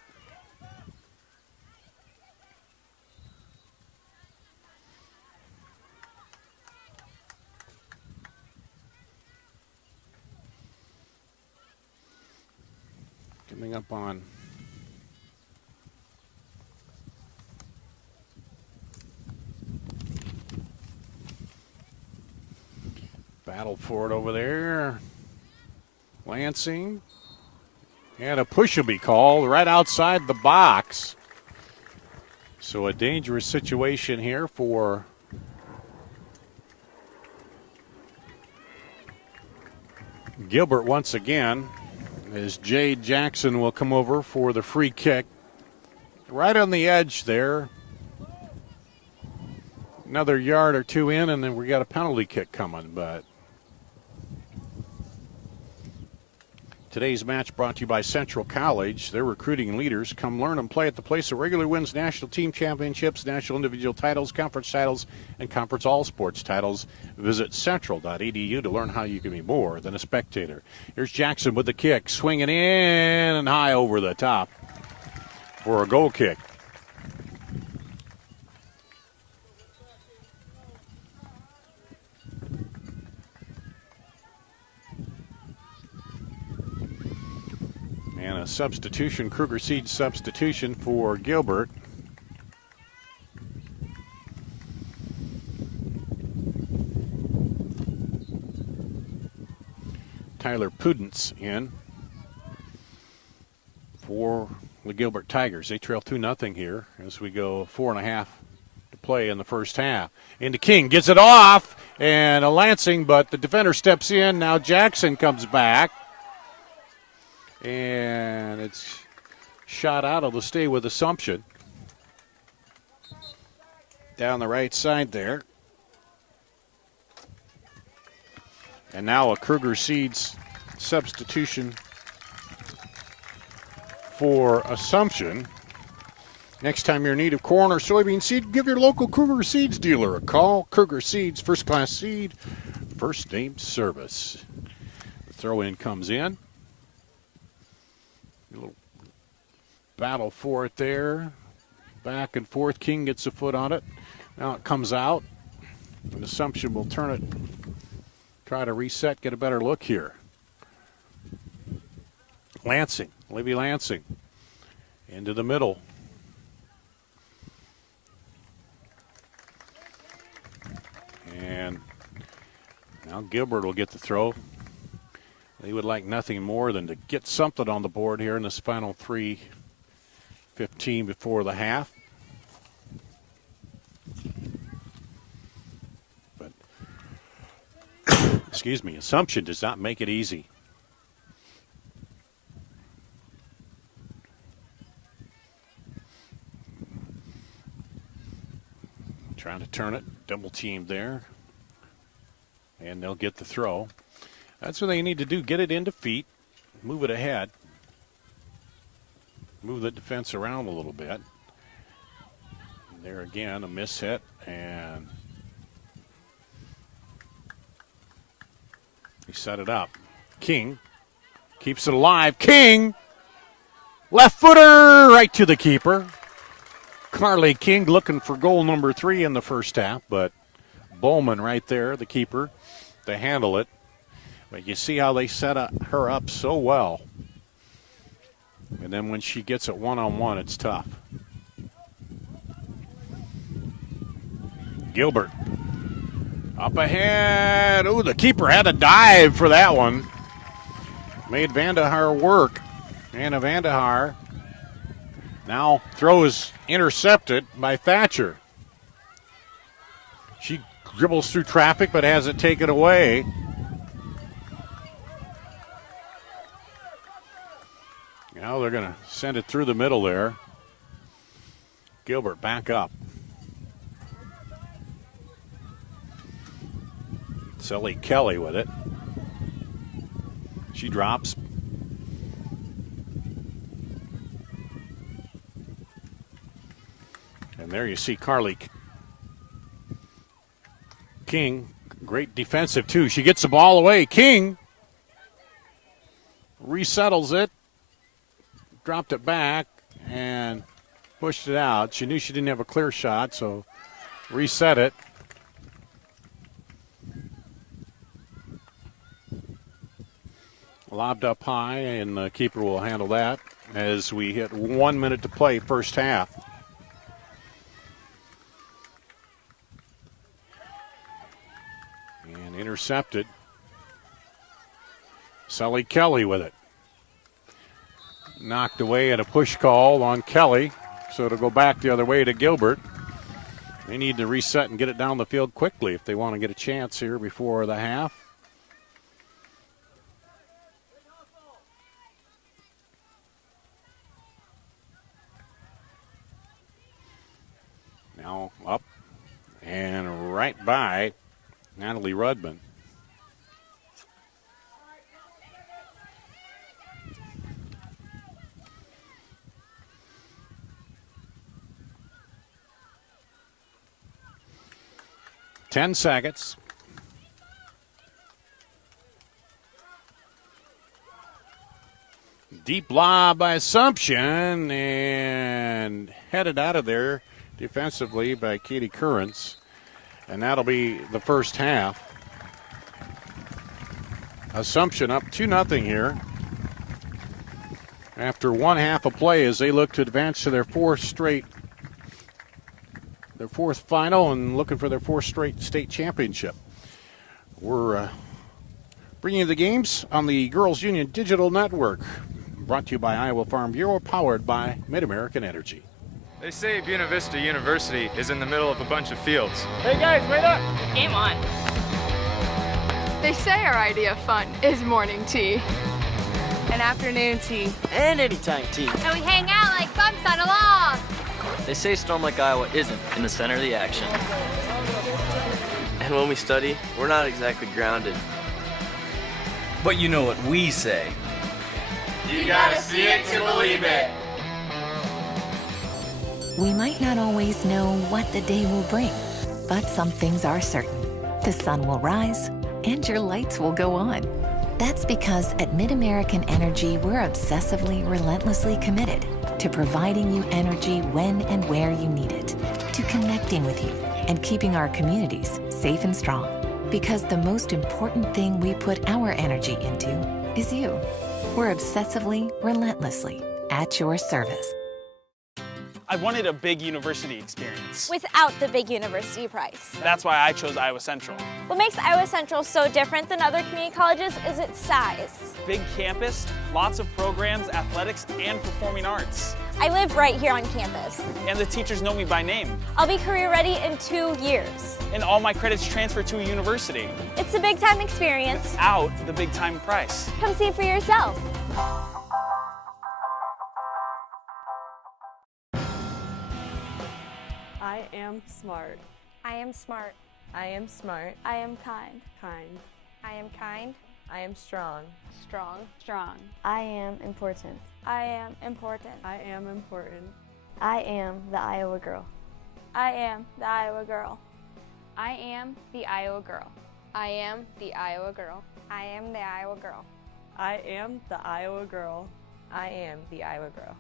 Coming up on battle for it over there. Lansing. And a push will be called right outside the box. So a dangerous situation here for Gilbert once again, as Jade Jackson will come over for the free kick. Right on the edge there. Another yard or two in, and then we got a penalty kick coming, but today's match brought to you by Central College. They're recruiting leaders. Come learn and play at the place that regularly wins national team championships, national individual titles, conference titles, and conference all sports titles. Visit central.edu to learn how you can be more than a spectator. Here's Jackson with the kick, swinging in and high over the top for a goal kick. And a substitution, Kruger Seed substitution for Gilbert. Tyler Pudence in for the Gilbert Tigers. They trail 2-0 here as we go 4.5 to play in the first half. Into King, gets it off, and a Lansing, but the defender steps in. Now Jackson comes back. And it's shot out. It'll stay with Assumption. Down the right side there. And now a Kruger Seeds substitution for Assumption. Next time you're in need of corn or soybean seed, give your local Kruger Seeds dealer a call. Kruger Seeds, first class seed, first name service. The throw in comes in. A little battle for it there. Back and forth. King gets a foot on it. Now it comes out. And Assumption will turn it. Try to reset, get a better look here. Lansing, Libby Lansing, into the middle. And now Gilbert will get the throw. He would like nothing more than to get something on the board here in this final 3:15 before the half. But, excuse me, Assumption does not make it easy. Trying to turn it, double team there. And they'll get the throw. That's what they need to do, get it into feet, move it ahead. Move the defense around a little bit. There again, a miss hit, and he set it up. King keeps it alive. King, left footer, right to the keeper. Carly King looking for goal number 3 in the first half, but Bowman right there, the keeper, to handle it. But you see how they set her up so well. And then when she gets it one-on-one, it's tough. Gilbert up ahead. Ooh, the keeper had a dive for that one. Made Vandehar work. Anna Vandehar. Now throw is intercepted by Thatcher. She dribbles through traffic but has it taken away. Now they're going to send it through the middle there. Gilbert back up. Sully Kelly with it. She drops. And there you see Carly King. Great defensive, too. She gets the ball away. King resettles it. Dropped it back and pushed it out. She knew she didn't have a clear shot, so reset it. Lobbed up high, and the keeper will handle that as we hit 1 minute to play first half. And intercepted. Sully Kelly with it. Knocked away at a push call on Kelly, so it'll go back the other way to Gilbert. They need to reset and get it down the field quickly if they want to get a chance here before the half. Now up and right by Natalie Rudman. Ten seconds. Deep lob by Assumption and headed out of there defensively by Katie Currents. And that'll be the first half. Assumption up 2-0 here. After one half of play as they look to advance to their fourth final and looking for their fourth straight state championship. We're bringing you the games on the Girls Union Digital Network. Brought to you by Iowa Farm Bureau, powered by Mid-American Energy. They say Buena Vista University is in the middle of a bunch of fields. Hey guys, wait up! Game on. They say our idea of fun is morning tea, and afternoon tea, and anytime tea. And we hang out like bumps on a log. They say Storm Lake, Iowa isn't in the center of the action. And when we study, we're not exactly grounded. But you know what we say. You gotta see it to believe it. We might not always know what the day will bring, but some things are certain. The sun will rise and your lights will go on. That's because at Mid-American Energy, we're obsessively, relentlessly committed to providing you energy when and where you need it, to connecting with you and keeping our communities safe and strong. Because the most important thing we put our energy into is you. We're obsessively, relentlessly at your service. I wanted a big university experience. Without the big university price. That's why I chose Iowa Central. What makes Iowa Central so different than other community colleges is its size. Big campus, lots of programs, athletics, and performing arts. I live right here on campus. And the teachers know me by name. I'll be career ready in 2 years. And all my credits transfer to a university. It's a big time experience. Without the big time price. Come see it for yourself. I am smart. I am smart. I am smart. I am kind. Kind. I am kind. I am strong. Strong. Strong. I am important. I am important. I am important. I am the Iowa girl. I am the Iowa girl. I am the Iowa girl. I am the Iowa girl. I am the Iowa girl. I am the Iowa girl. I am the Iowa girl.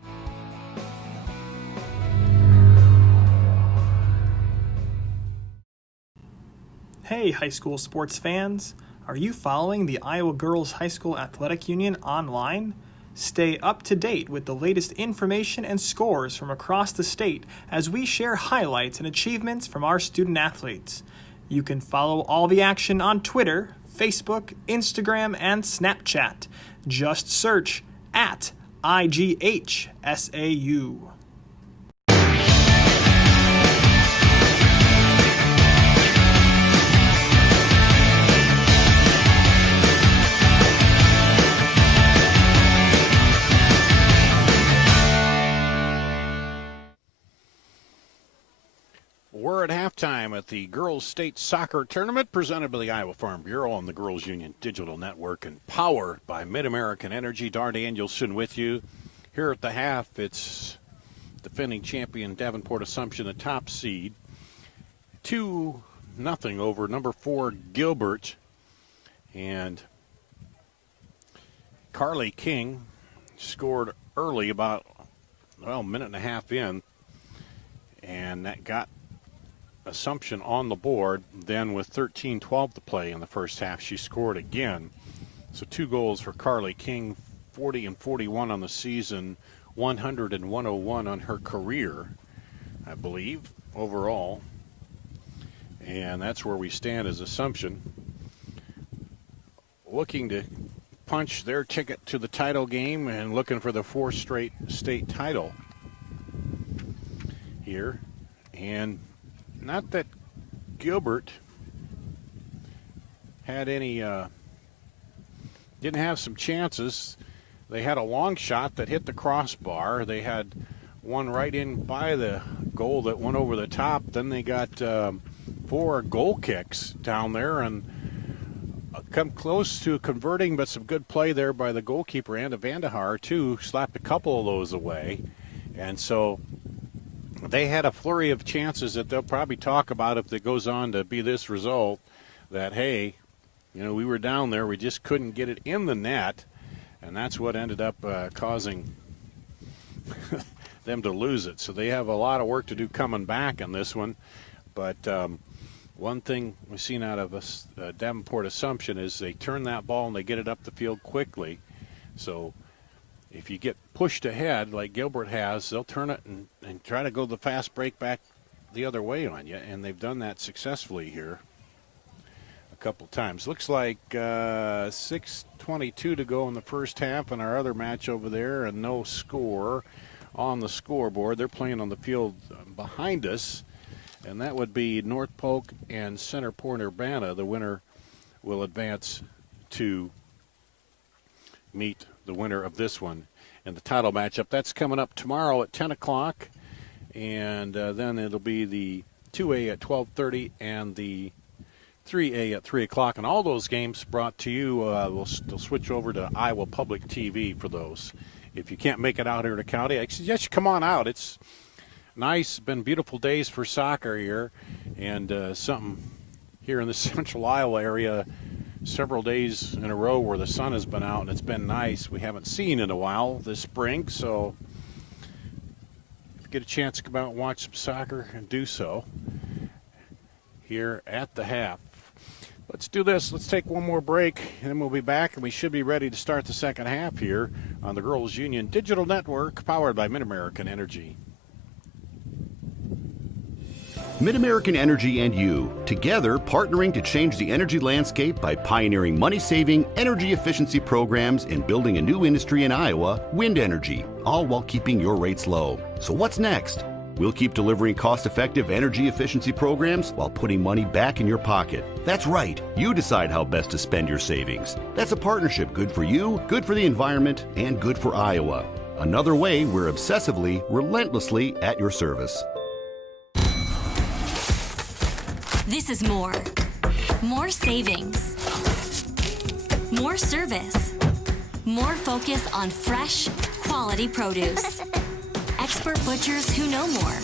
Hey, high school sports fans! Are you following the Iowa Girls High School Athletic Union online? Stay up to date with the latest information and scores from across the state as we share highlights and achievements from our student athletes. You can follow all the action on Twitter, Facebook, Instagram, and Snapchat. Just search at IGHSAU. We're at halftime at the Girls State Soccer Tournament presented by the Iowa Farm Bureau on the Girls Union Digital Network and powered by Mid-American Energy. Dar Danielson with you. Here at the half, it's defending champion Davenport Assumption, the top seed. 2-0 over number 4 Gilbert. And Carly King scored early, about, a minute and a half in. And that got Assumption on the board. Then with 13-12 to play in the first half, she scored again. So 2 goals for Carly King, 40 and 41 on the season, 100 and 101 on her career, I believe, overall. And that's where we stand as Assumption, looking to punch their ticket to the title game and looking for the 4th straight state title here. And not that Gilbert had any, didn't have some chances. They had a long shot that hit the crossbar. They had one right in by the goal that went over the top. Then they got 4 goal kicks down there and come close to converting, but some good play there by the goalkeeper, Anna Vandehar, too, slapped a couple of those away. And so they had a flurry of chances that they'll probably talk about if it goes on to be this result, that, hey, we were down there, we just couldn't get it in the net, and that's what ended up causing them to lose it. So they have a lot of work to do coming back in this one. But one thing we've seen out of Davenport Assumption is they turn that ball and they get it up the field quickly. So if you get pushed ahead like Gilbert has, they'll turn it and try to go the fast break back the other way on you, and they've done that successfully here a couple times. Looks like 6:22 to go in the first half in our other match over there, and no score on the scoreboard. They're playing on the field behind us, and that would be North Polk and Center Point Urbana. The winner will advance to meet the winner of this one in the title matchup. That's coming up tomorrow at 10 o'clock, and then it'll be the 2A at 12:30 and the 3A at 3 o'clock. And all those games brought to you, we'll switch over to Iowa Public TV for those. If you can't make it out here to County, I suggest you come on out. It's nice, been beautiful days for soccer here, and something here in the central Iowa area, several days in a row where the sun has been out and it's been nice. We haven't seen in a while this spring, so get a chance to come out and watch some soccer and do so here at the half. Let's do this. Let's take one more break, and then we'll be back, and we should be ready to start the second half here on the Girls Union Digital Network, powered by Mid-American Energy. Mid-American Energy and you, together partnering to change the energy landscape by pioneering money-saving, energy efficiency programs and building a new industry in Iowa, wind energy, all while keeping your rates low. So what's next? We'll keep delivering cost-effective energy efficiency programs while putting money back in your pocket. That's right. You decide how best to spend your savings. That's a partnership good for you, good for the environment, and good for Iowa. Another way we're obsessively, relentlessly at your service. This is more. More savings. More service. More focus on fresh, quality produce. Expert butchers who know more.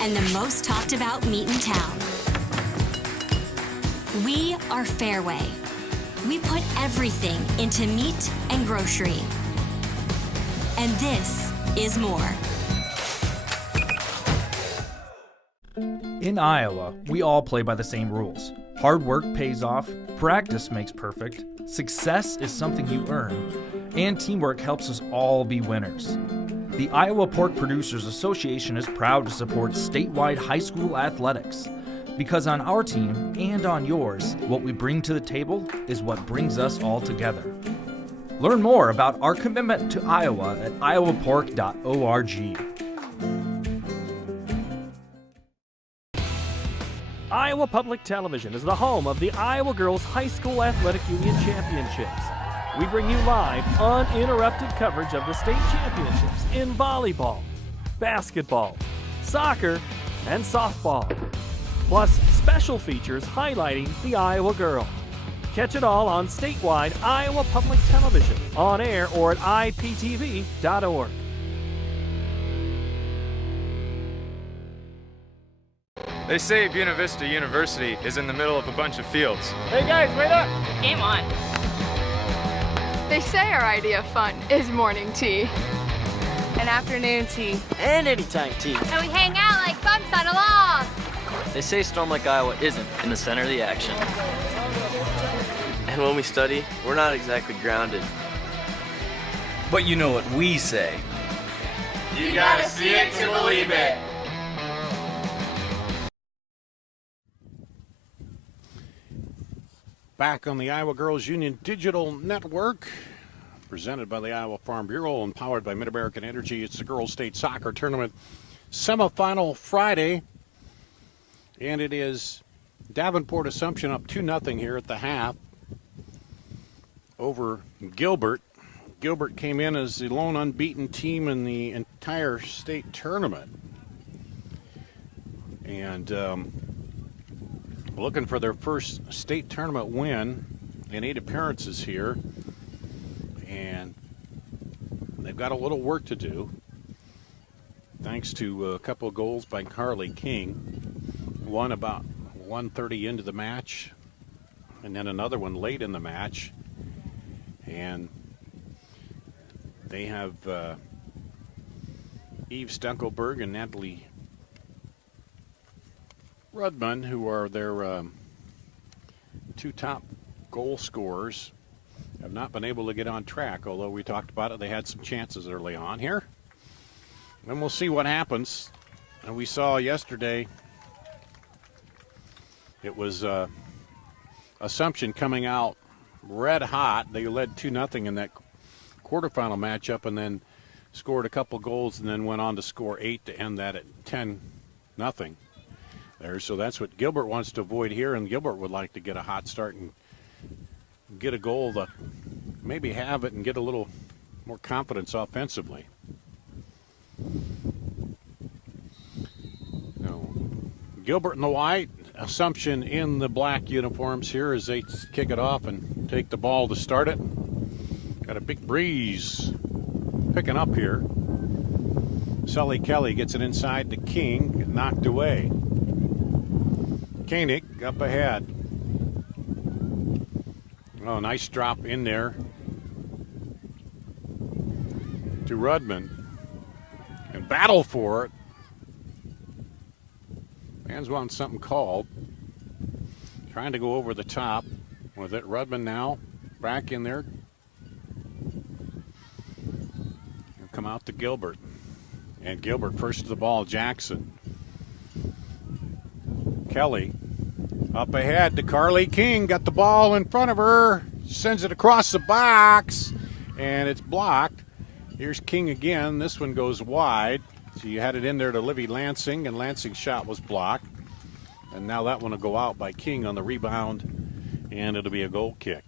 And the most talked about meat in town. We are Fairway. We put everything into meat and grocery. And this is more. In Iowa, we all play by the same rules. Hard work pays off, practice makes perfect, success is something you earn, and teamwork helps us all be winners. The Iowa Pork Producers Association is proud to support statewide high school athletics. Because on our team and on yours, what we bring to the table is what brings us all together. Learn more about our commitment to Iowa at iowapork.org. Iowa Public Television is the home of the Iowa Girls High School Athletic Union Championships. We bring you live, uninterrupted coverage of the state championships in volleyball, basketball, soccer, and softball. Plus, special features highlighting the Iowa girl. Catch it all on statewide Iowa Public Television, on air or at iptv.org. They say Buena Vista University is in the middle of a bunch of fields. Hey guys, wait up! Game on. They say our idea of fun is morning tea, and afternoon tea, And anytime tea. And we hang out like bumps on a log. They say Storm Lake, Iowa isn't in the center of the action. And when we study, we're not exactly grounded. But you know what we say. You gotta see it to believe it. Back on the Iowa Girls Union Digital Network, presented by the Iowa Farm Bureau and powered by Mid-American Energy. It's the Girls State Soccer Tournament Semifinal Friday, and it is Davenport Assumption up 2-0 here at the half over Gilbert. Gilbert came in as the lone unbeaten team in the entire state tournament, and looking for their first state tournament win in 8 appearances here, and they've got a little work to do thanks to a couple of goals by Carly King, one about 1:30 into the match and then another one late in the match, and they have Eve Stunkelberg and Natalie Rudman, who are their 2 top goal scorers, have not been able to get on track, although we talked about it. They had some chances early on here. And we'll see what happens. And we saw yesterday it was Assumption coming out red hot. They led 2-0 in that quarterfinal matchup and then scored a couple goals and then went on to score 8 to end that at 10-0. There, so that's what Gilbert wants to avoid here, and Gilbert would like to get a hot start and get a goal to maybe have it and get a little more confidence offensively. No. Gilbert in the white, Assumption in the black uniforms here as they kick it off and take the ball to start it. Got a big breeze picking up here. Sully Kelly gets it inside to King, knocked away. Koenig up ahead. Oh, nice drop in there to Rudman. And battle for it. Fans want something called. Trying to go over the top with it. Rudman now back in there. He'll come out to Gilbert. And Gilbert first to the ball. Jackson. Kelly up ahead to Carly King. Got the ball in front of her. Sends it across the box. And it's blocked. Here's King again. This one goes wide. So you had it in there to Livy Lansing, and Lansing's shot was blocked. And now that one will go out by King on the rebound, and it'll be a goal kick.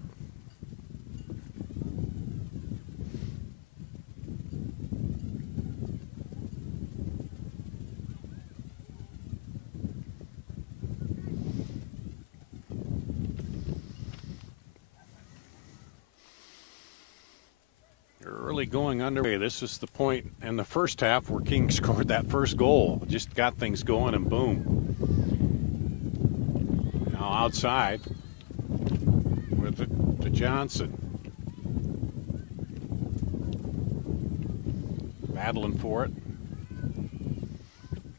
Early going underway. This is the point in the first half where King scored that first goal. Just got things going, and boom. Now outside with it to Johnson. Battling for it.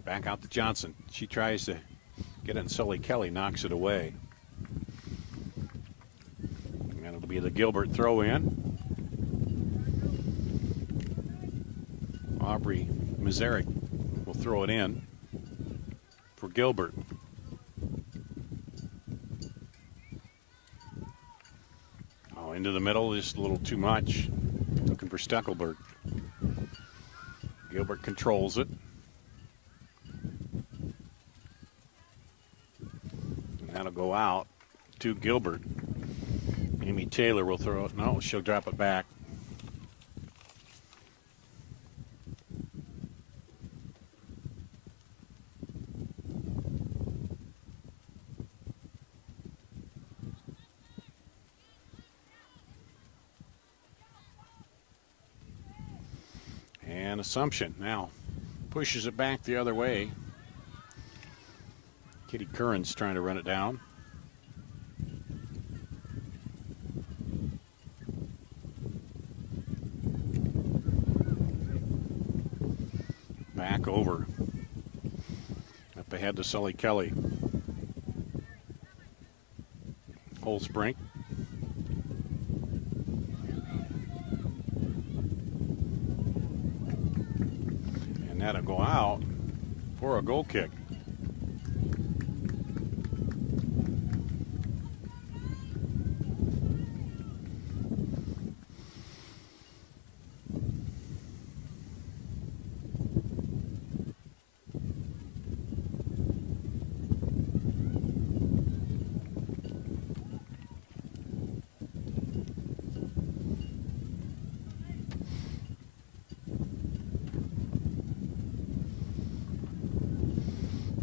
Back out to Johnson. She tries to get it, and Sully Kelly knocks it away. And it'll be the Gilbert throw in. Aubrey Mazarek will throw it in for Gilbert. Oh, into the middle, just a little too much. Looking for Steckelberg. Gilbert controls it. And that'll go out to Gilbert. Amy Taylor will throw it. No, she'll drop it back. Assumption now pushes it back the other way. Kitty Curran's trying to run it down. Back over. Up ahead to Sully Kelly. Holzbrink. That'll go out for a goal kick.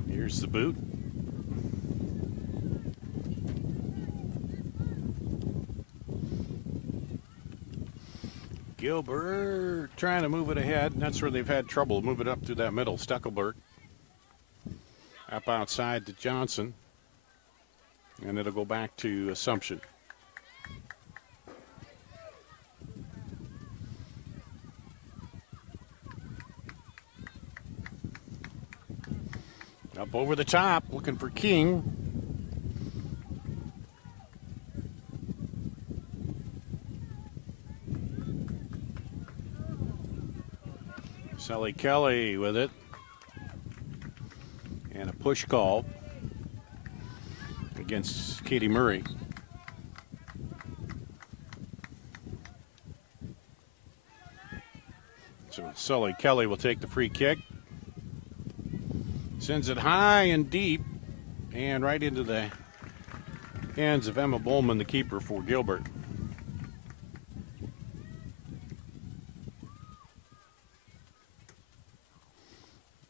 Here's the boot. Gilbert trying to move it ahead, and that's where they've had trouble. Move it up through that middle. Steckelberg up outside to Johnson, and it'll go back to Assumption. Up over the top, looking for King. Sully Kelly with it. And a push call against Katie Murray. So Sully Kelly will take the free kick. Sends it high and deep and right into the hands of Emma Bowman, the keeper for Gilbert.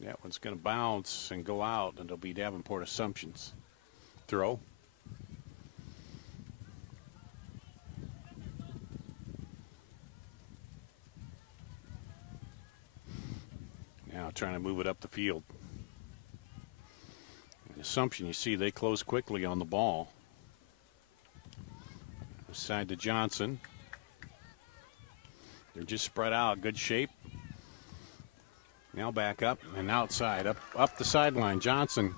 That one's going to bounce and go out, and it'll be Davenport Assumption's throw. Now trying to move it up the field. Assumption, you see, they close quickly on the ball. Side to Johnson. They're just spread out, good shape. Now back up and outside, up the sideline. Johnson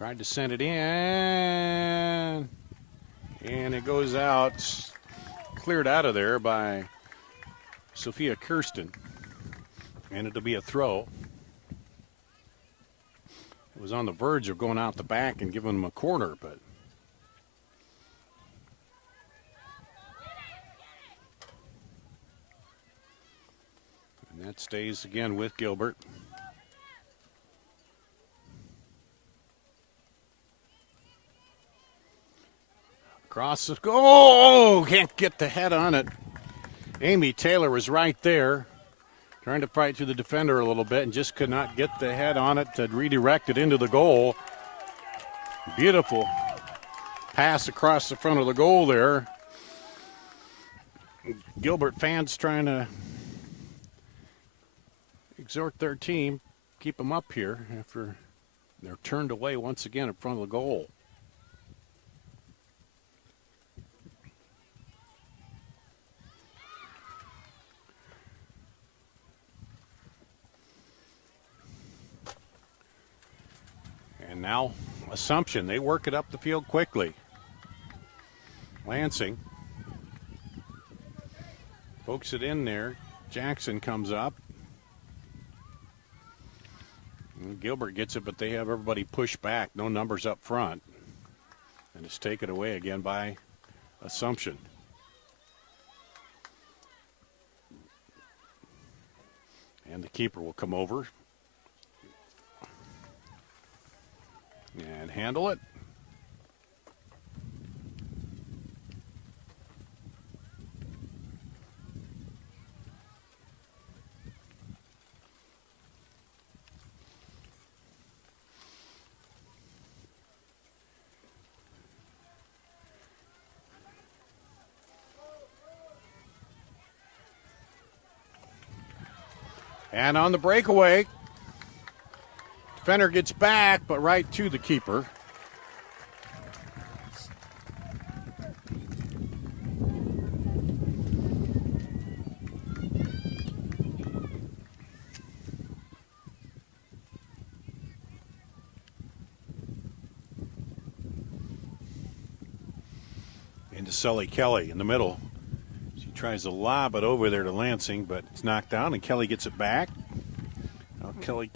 Tried to send it in, and it goes out, cleared out of there by Sophia Kirsten, and it'll be a throw. It was on the verge of going out the back and giving them a corner, but and that stays again with Gilbert. Across the goal, can't get the head on it. Amy Taylor was right there, trying to fight through the defender a little bit and just could not get the head on it to redirect it into the goal. Beautiful pass across the front of the goal there. Gilbert fans trying to exhort their team, keep them up here after they're turned away once again in front of the goal. And now Assumption, they work it up the field quickly. Lansing pokes it in there. Jackson comes up. And Gilbert gets it, but they have everybody pushed back. No numbers up front. And it's taken away again by Assumption. And the keeper will come over and handle it. And on the breakaway, defender gets back, but right to the keeper. Into Sully Kelly in the middle. Tries to lob it over there to Lansing, but it's knocked down, and Kelly gets it back. Now Kelly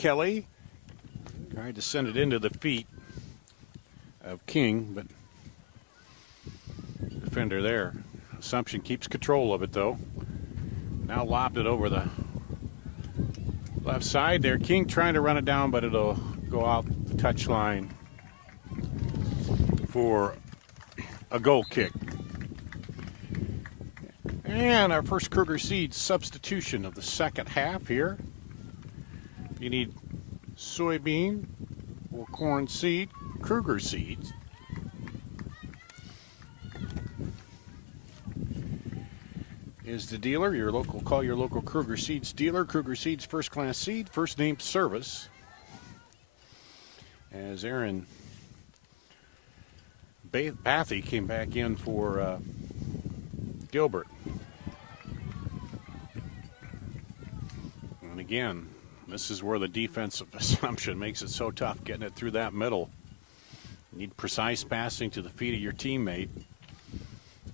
tried to send it into the feet of King, but defender there. Assumption keeps control of it, though. Now lobbed it over the left side there. King trying to run it down, but it'll go out the touch line for a goal kick. And our first Kruger Seeds substitution of the second half here. You need soybean or corn seed, Kruger Seeds. Is the dealer, call your local Kruger Seeds dealer. Kruger Seeds first class seed, first name service. As Aaron Bathy came back in for Gilbert. And again, this is where the defensive Assumption makes it so tough getting it through that middle. You need precise passing to the feet of your teammate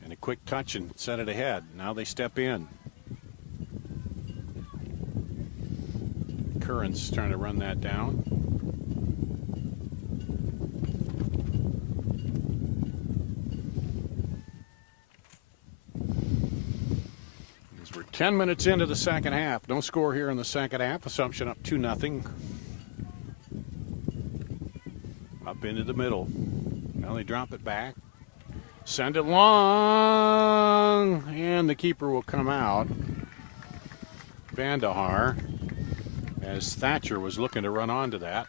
and a quick touch and set it ahead. Now they step in. Curran's trying to run that down. We're 10 minutes into the second half. No score here in the second half. Assumption up 2-0. Up into the middle. Now they drop it back. Send it long. And the keeper will come out. Vandahar. As Thatcher was looking to run onto that.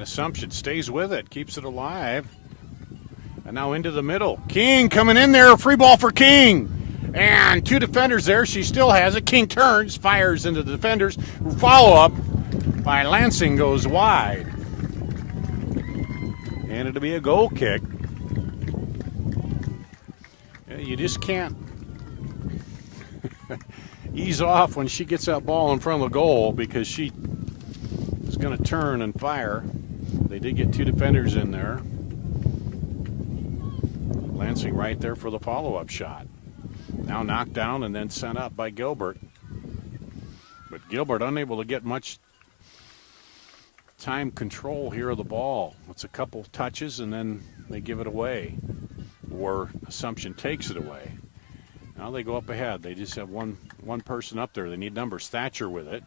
Assumption stays with it, keeps it alive. And now into the middle. King coming in there, free ball for King. And two defenders there, she still has it. King turns, fires into the defenders. Follow-up by Lansing goes wide. And it'll be a goal kick. You just can't ease off when she gets that ball in front of the goal because she is going to turn and fire. They did get two defenders in there. Lansing right there for the follow-up shot. Now knocked down and then sent up by Gilbert. But Gilbert unable to get much time control here of the ball. It's a couple touches and then they give it away. Or Assumption takes it away. Now they go up ahead. They just have one person up there. They need numbers. Thatcher with it.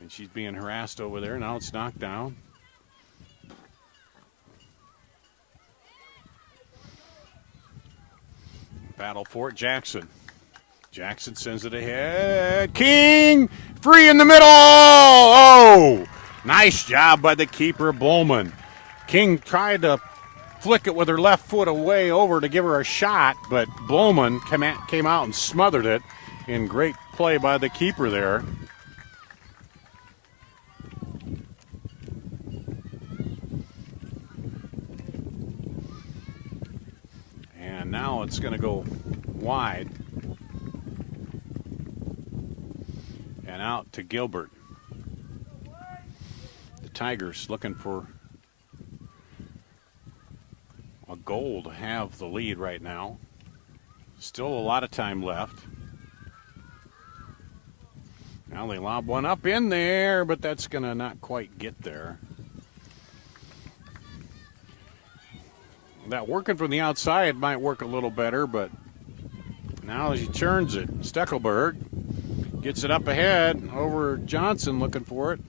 And she's being harassed over there. Now it's knocked down. Battle for it, Jackson. Jackson sends it ahead. King, free in the middle. Oh, nice job by the keeper, Bowman. King tried to flick it with her left foot away over to give her a shot, but Bowman came out and smothered it. In great play by the keeper there. And now it's going to go wide and out to Gilbert. The Tigers looking for a goal to have the lead right now. Still a lot of time left. Now they lob one up in there, but that's going to not quite get there. That working from the outside might work a little better, but now as he turns it, Steckelberg gets it up ahead over Johnson looking for it.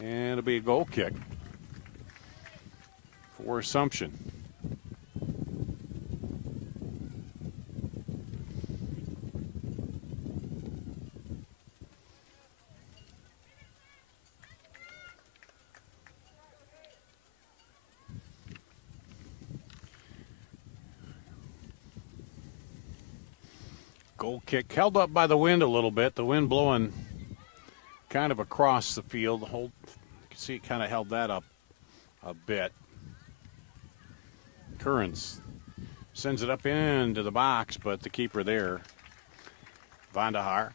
And it'll be a goal kick for Assumption. Goal kick held up by the wind a little bit. The wind blowing kind of across the field. You can see it kind of held that up a bit. Currens sends it up into the box, but the keeper there, Van der Haar.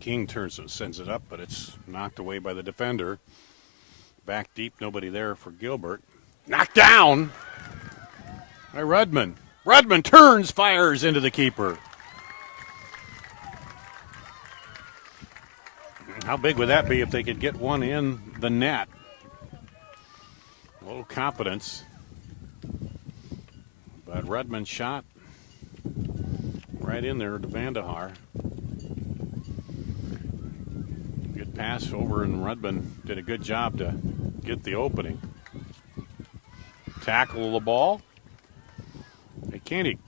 King turns and sends it up, but it's knocked away by the defender. Back deep, nobody there for Gilbert. Knocked down by Rudman. Rudman turns, fires into the keeper. How big would that be if they could get one in the net? A little confidence. But Rudman shot right in there to Van der Haar. Good pass over, and Rudman did a good job to get the opening. Tackle the ball. Hey, Koenig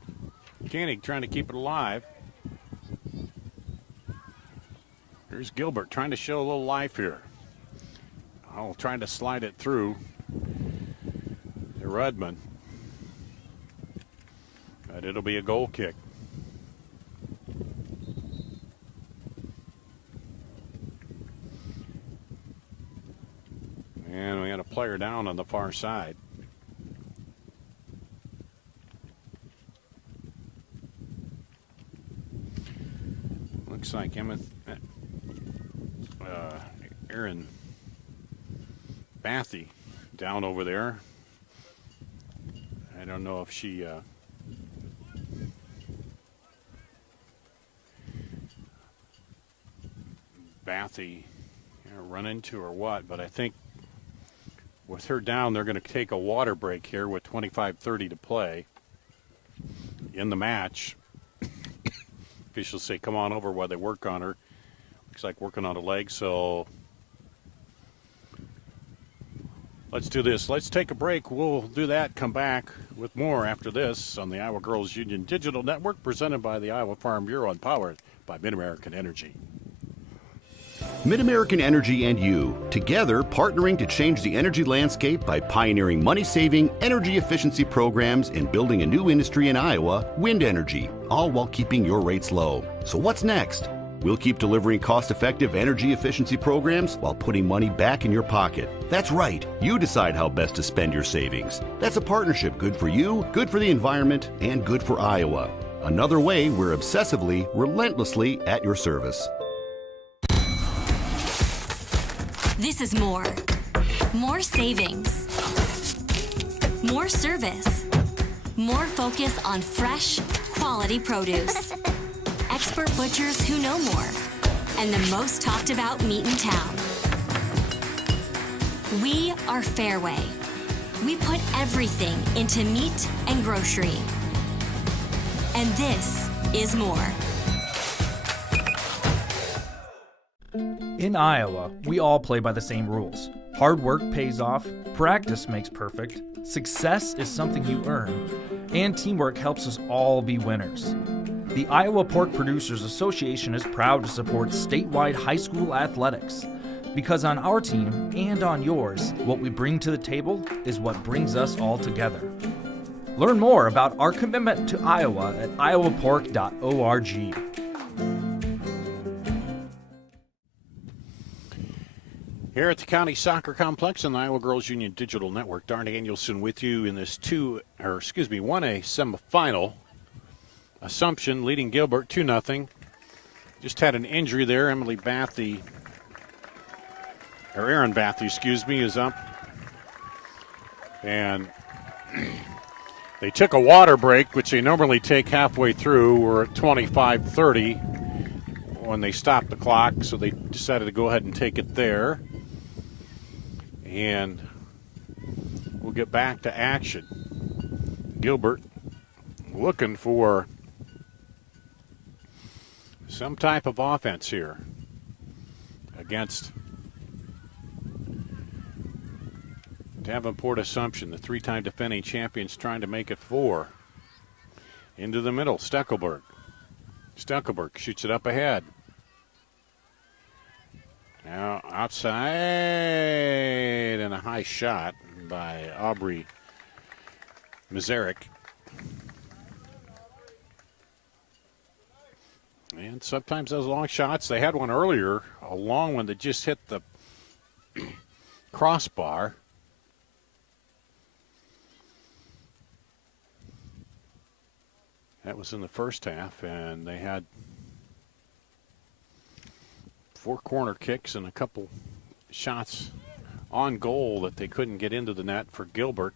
trying to keep it alive. Here's Gilbert trying to show a little life here. Oh, trying to slide it through to Rudman. But it'll be a goal kick. And we got a player down on the far side. Looks like Aaron Bathy down over there. I don't know if she Bathy run into or what, but I think with her down, they're going to take a water break here with 25:30 to play in the match. Officials say, come on over while they work on her. Looks like working on a leg, so let's do this. Let's take a break. We'll do that, come back with more after this on the Iowa Girls Union Digital Network, presented by the Iowa Farm Bureau and powered by Mid-American Energy. Mid-American Energy and you, together partnering to change the energy landscape by pioneering money-saving, energy efficiency programs and building a new industry in Iowa, wind energy, all while keeping your rates low. So what's next? We'll keep delivering cost-effective energy efficiency programs while putting money back in your pocket. That's right. You decide how best to spend your savings. That's a partnership good for you, good for the environment, and good for Iowa. Another way we're obsessively, relentlessly at your service. This is more. More savings. More service. More focus on fresh, quality produce. Expert butchers who know more. And the most talked about meat in town. We are Fairway. We put everything into meat and grocery. And this is more. In Iowa, we all play by the same rules. Hard work pays off, practice makes perfect, success is something you earn, and teamwork helps us all be winners. The Iowa Pork Producers Association is proud to support statewide high school athletics. Because on our team and on yours, what we bring to the table is what brings us all together. Learn more about our commitment to Iowa at iowapork.org. Here at the County Soccer Complex on the Iowa Girls Union Digital Network, Darn Danielson with you in this 1A semifinal. Assumption leading Gilbert 2-0. Just had an injury there. Erin Bathy, is up. And they took a water break, which they normally take halfway through. We're at 25:30 when they stopped the clock, so they decided to go ahead and take it there. And we'll get back to action. Gilbert looking for some type of offense here against Davenport Assumption, the three-time defending champions, trying to make it 4. Into the middle, Steckelberg. Steckelberg shoots it up ahead. Now outside, and a high shot by Aubrey Mizarek. And sometimes those long shots, they had one earlier, a long one that just hit the crossbar. That was in the first half, and they had 4 corner kicks and a couple shots on goal that they couldn't get into the net for Gilbert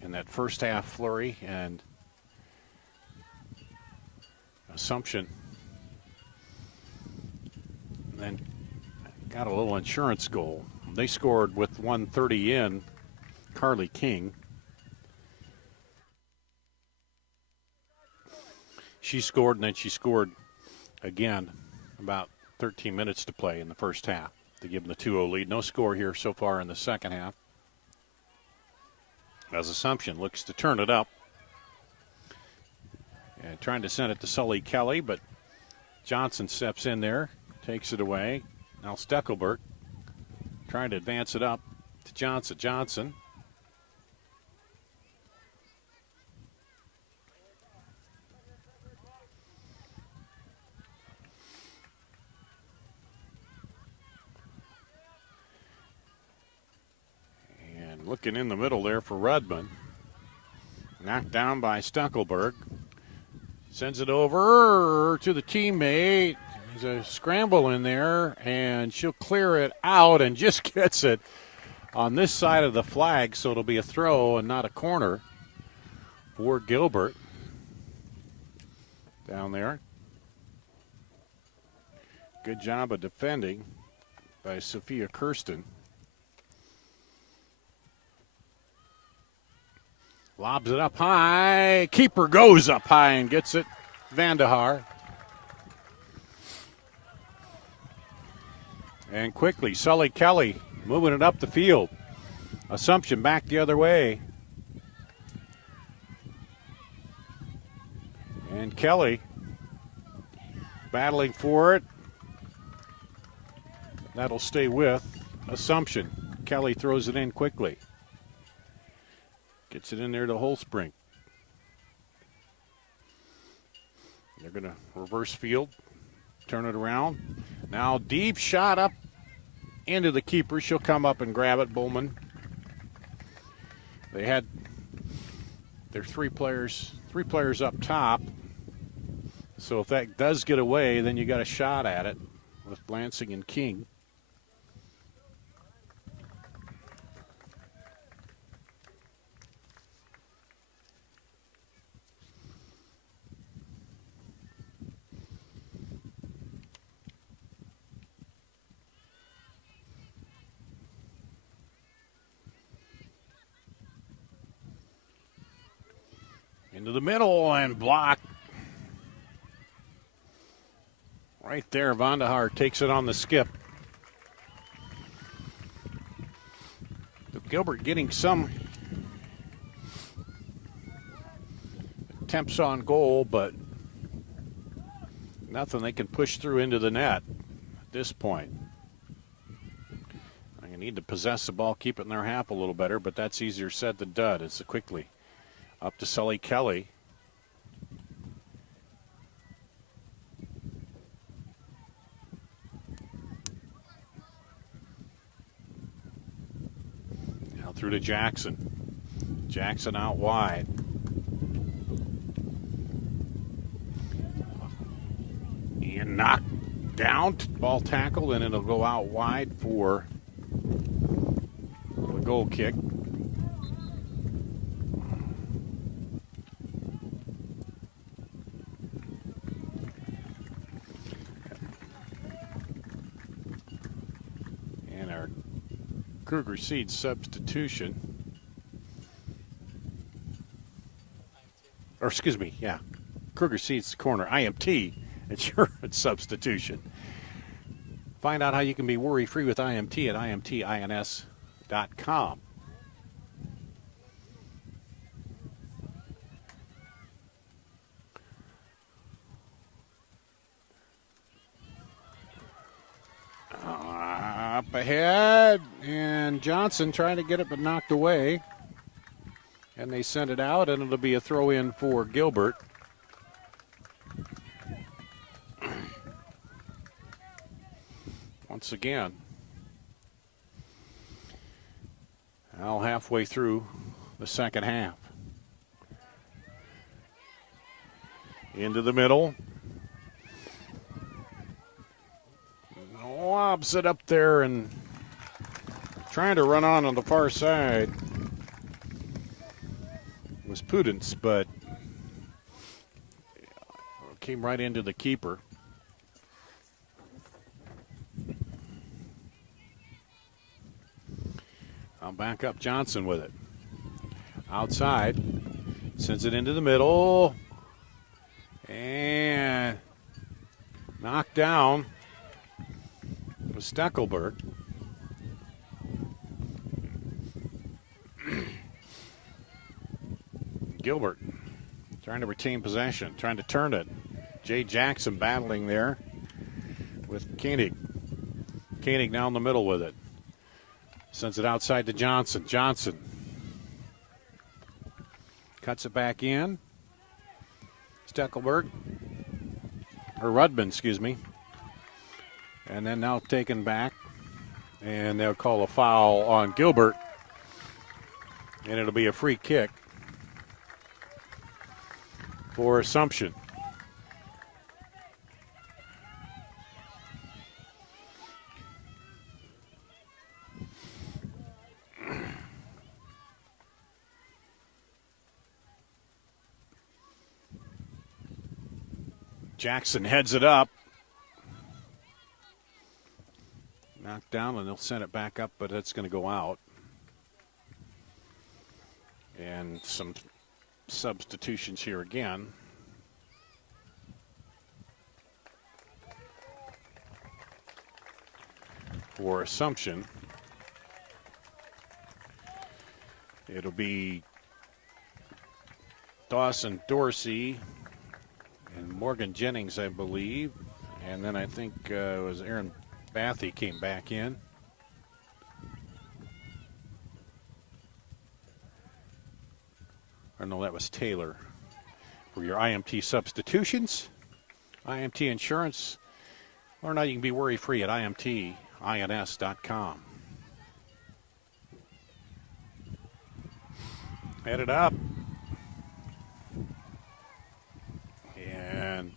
in that first half flurry. And Assumption then got a little insurance goal. They scored with 1:30 in, Carly King. She scored, and then she scored again about 13 minutes to play in the first half to give them the 2-0 lead. No score here so far in the second half, as Assumption looks to turn it up and trying to send it to Sully Kelly, but Johnson steps in there, takes it away. Now Steckelberg trying to advance it up to Johnson. Johnson looking in the middle there for Rudman. Knocked down by Steckelberg. Sends it over to the teammate. There's a scramble in there, and she'll clear it out and just gets it on this side of the flag, so it'll be a throw and not a corner for Gilbert down there. Good job of defending by Sophia Kirsten. Lobs it up high. Keeper goes up high and gets it. Vandehar. And quickly, Sully Kelly moving it up the field. Assumption back the other way. And Kelly battling for it. That'll stay with Assumption. Kelly throws it in quickly. Gets it in there to Holspring. They're going to reverse field, turn it around. Now deep shot up into the keeper. She'll come up and grab it, Bowman. They had their three players up top. So if that does get away, then you got a shot at it with Lansing and King. Into the middle and blocked. Right there, Vandahar takes it on the skip. Gilbert getting some attempts on goal, but nothing they can push through into the net at this point. They need to possess the ball, keep it in their half a little better, but that's easier said than done. It's quickly up to Sully Kelly. Now through to Jackson. Jackson out wide. And knocked down, ball tackled, and it'll go out wide for the goal kick. Kruger Seeds substitution. Or excuse me, yeah. Kruger Seeds corner. IMT, insurance substitution. Find out how you can be worry-free with IMT at imtins.com. Up ahead, and Johnson trying to get it but knocked away. And they send it out, and it'll be a throw-in for Gilbert. Once again. Now halfway through the second half. Into the middle. Lobs it up there and trying to run on the far side was Pudence, but came right into the keeper. I'll back up Johnson with it. Outside, sends it into the middle, and knocked down. Was Steckelberg. Gilbert trying to retain possession, trying to turn it. Jay Jackson battling there with Koenig. Koenig now in the middle with it. Sends it outside to Johnson. Johnson cuts it back in. Steckelberg, or Rudman, excuse me. And then now taken back, and they'll call a foul on Gilbert, and it'll be a free kick for Assumption. Jackson heads it up. Knocked down, and they'll send it back up, but it's going to go out. And some substitutions here again. For Assumption. It'll be Dawson Dorsey and Morgan Jennings, I believe. And then I think it was Aaron Bathy came back in. Or no, that was Taylor. For your IMT substitutions, IMT insurance, or not, you can be worry-free at IMTINS.com. Headed up. And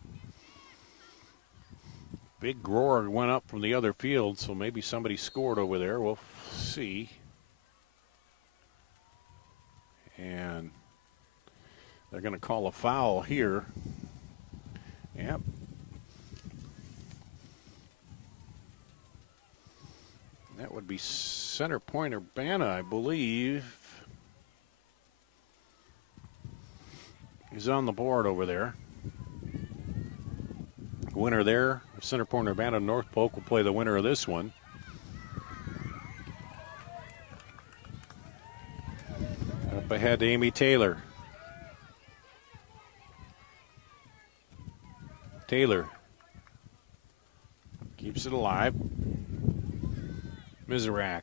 big roar went up from the other field, so maybe somebody scored over there. We'll see. And they're going to call a foul here. Yep. That would be center point Urbana, I believe. He's on the board over there. Winner there, center point Urbana. North Polk will play the winner of this one. Up ahead to Amy Taylor. Taylor keeps it alive. Mizrak.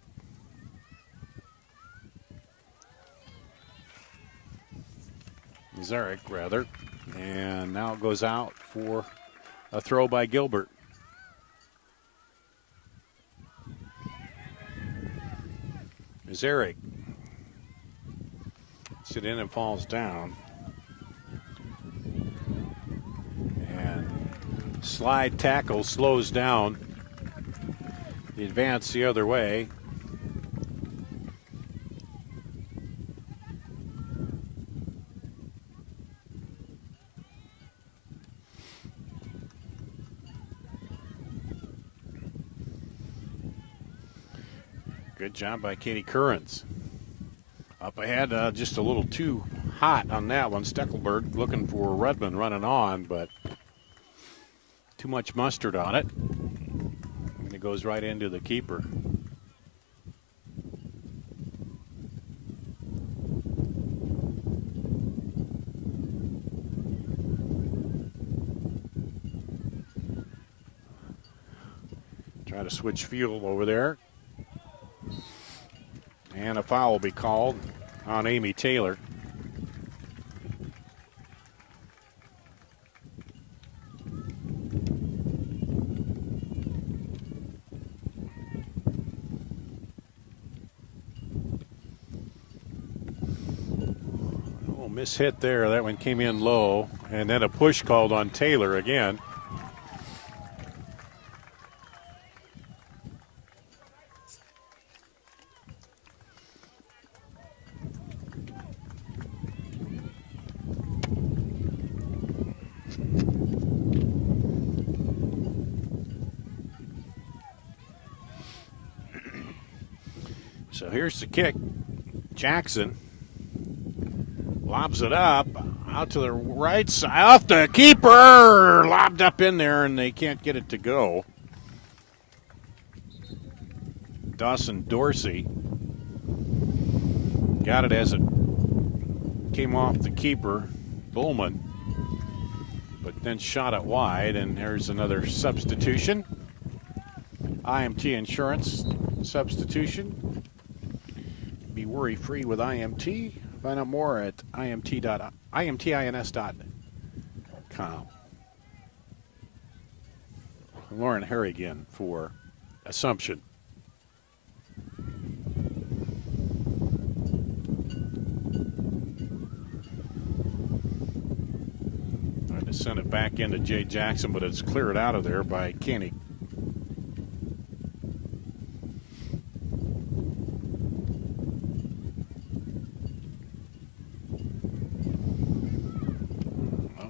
Zarek, rather. And now it goes out for a throw by Gilbert. Zarek. Hits it in and falls down. And slide tackle slows down. The advance the other way. Good job by Katie Currens. Up ahead, just a little too hot on that one. Steckelberg looking for Rudman running on, but too much mustard on it. And it goes right into the keeper. Try to switch field over there. And a foul will be called on Amy Taylor. Oh, mishit there. That one came in low. And then a push called on Taylor again. So here's the kick. Jackson lobs it up out to the right side. Off the keeper. Lobbed up in there, and they can't get it to go. Dawson Dorsey got it as it came off the keeper, Bullman, but then shot it wide, and there's another substitution. IMT insurance substitution. Be worry-free with IMT. Find out more at IMTINS.com. Lauren Harrigan for Assumption. Trying to send it back into Jay Jackson, but it's cleared out of there by Kenny.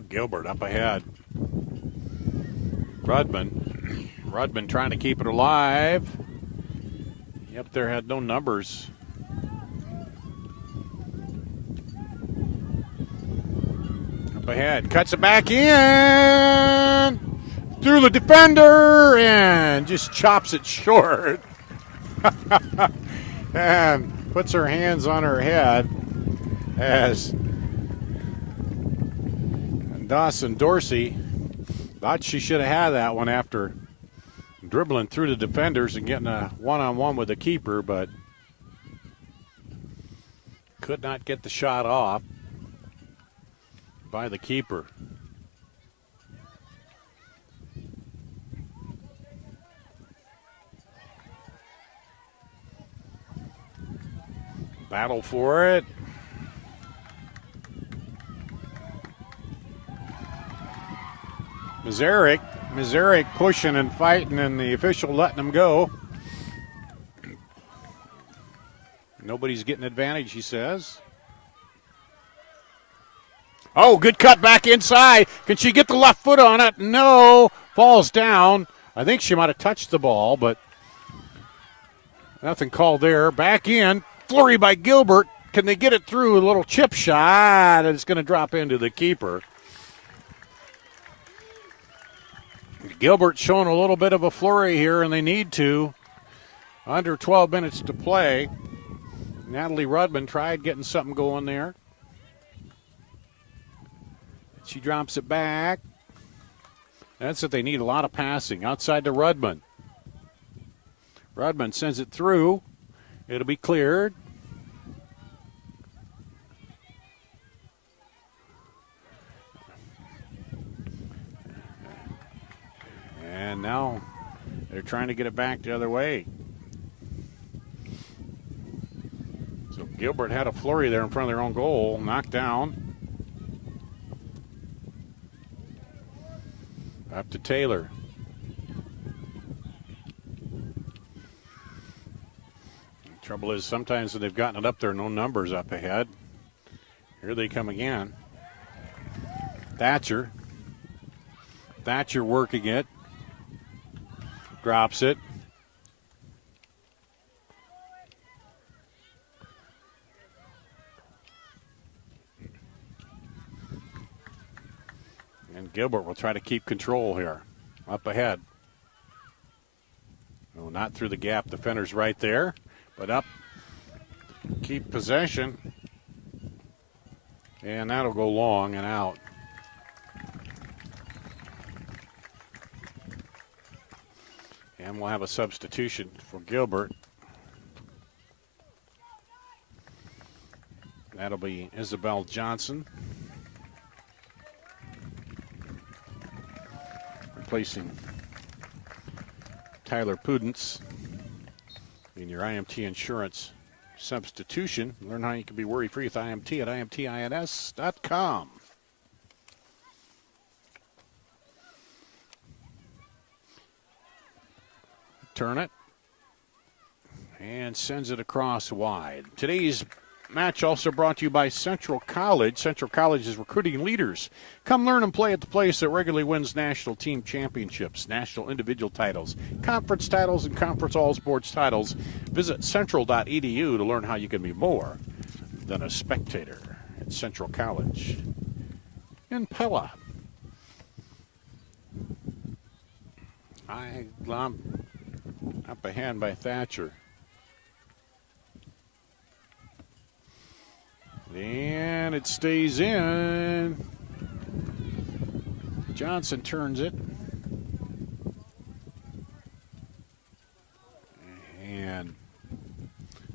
Gilbert up ahead. Rudman trying to keep it alive. Yep, there had no numbers. Up ahead, cuts it back in through the defender and just chops it short. And puts her hands on her head as Dawson Dorsey thought she should have had that one after dribbling through the defenders and getting a one-on-one with the keeper, but could not get the shot off by the keeper. Battle for it. Mazurek pushing and fighting, and the official letting him go. Nobody's getting advantage, he says. Oh, good cut back inside. Can she get the left foot on it? No. Falls down. I think she might have touched the ball, but nothing called there. Back in. Flurry by Gilbert. Can they get it through? A little chip shot, and it's going to drop into the keeper. Gilbert showing a little bit of a flurry here, and they need to. Under 12 minutes to play. Natalie Rudman tried getting something going there. She drops it back. That's what they need, a lot of passing. Outside to Rudman. Rudman sends it through. It'll be cleared. And now they're trying to get it back the other way. So Gilbert had a flurry there in front of their own goal, knocked down. Up to Taylor. Trouble is, sometimes when they've gotten it up there, no numbers up ahead. Here they come again. Thatcher working it. Drops it. And Gilbert will try to keep control here. Up ahead. No, not through the gap. Defender's right there. But up, keep possession, and that'll go long and out. And we'll have a substitution for Gilbert. That'll be Isabel Johnson, replacing Tyler Pudence. In your IMT insurance substitution. Learn how you can be worry-free with IMT at imtins.com. Turn it. And sends it across wide. Today's match also brought to you by Central College. Central College is recruiting leaders. Come learn and play at the place that regularly wins national team championships, national individual titles, conference titles, and conference all-sports titles. Visit central.edu to learn how you can be more than a spectator at Central College in Pella. Up ahead by Thatcher. And it stays in. Johnson turns it. And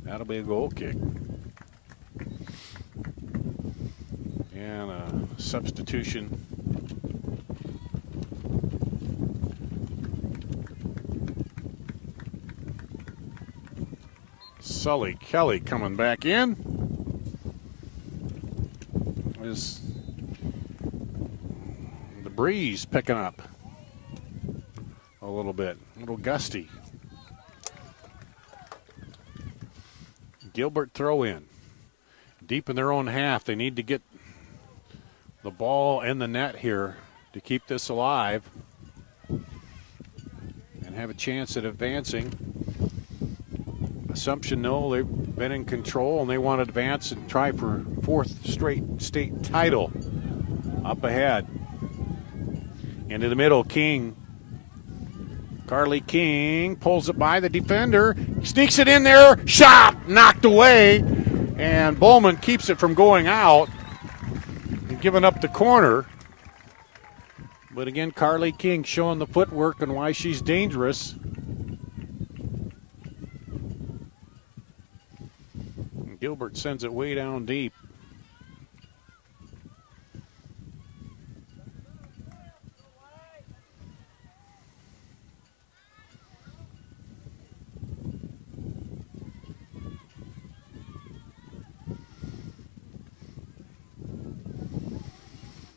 that'll be a goal kick. And a substitution. Sully Kelly coming back in. Is the breeze picking up a little bit, a little gusty. Gilbert throw in. Deep in their own half. They need to get the ball in the net here to keep this alive and have a chance at advancing. Assumption, no, they've been in control and they want to advance and try for fourth straight state title. Up ahead. Into the middle, King. Carly King pulls it by the defender, sneaks it in there, shot, knocked away, and Bowman keeps it from going out and giving up the corner. But again, Carly King showing the footwork and why she's dangerous. And Gilbert sends it way down deep.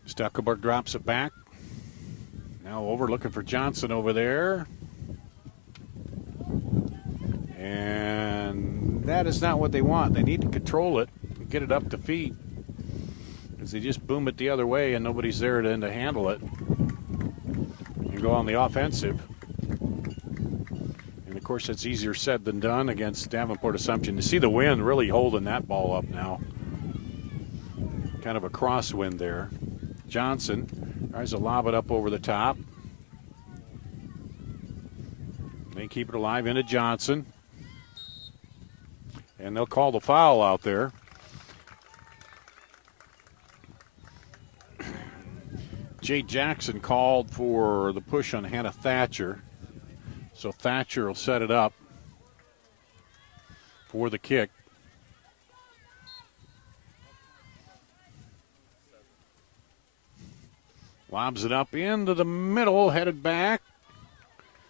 Stuckelberg drops it back. Now over, looking for Johnson over there. And that is not what they want. They need to control it and get it up to feet. Because they just boom it the other way and nobody's there to handle it. And go on the offensive. And of course, that's easier said than done against Davenport Assumption. You see the wind really holding that ball up now. Kind of a crosswind there. Johnson tries to lob it up over the top. They keep it alive into Johnson. And they'll call the foul out there. Jay Jackson called for the push on Hannah Thatcher. So Thatcher will set it up for the kick. Lobs it up into the middle, headed back.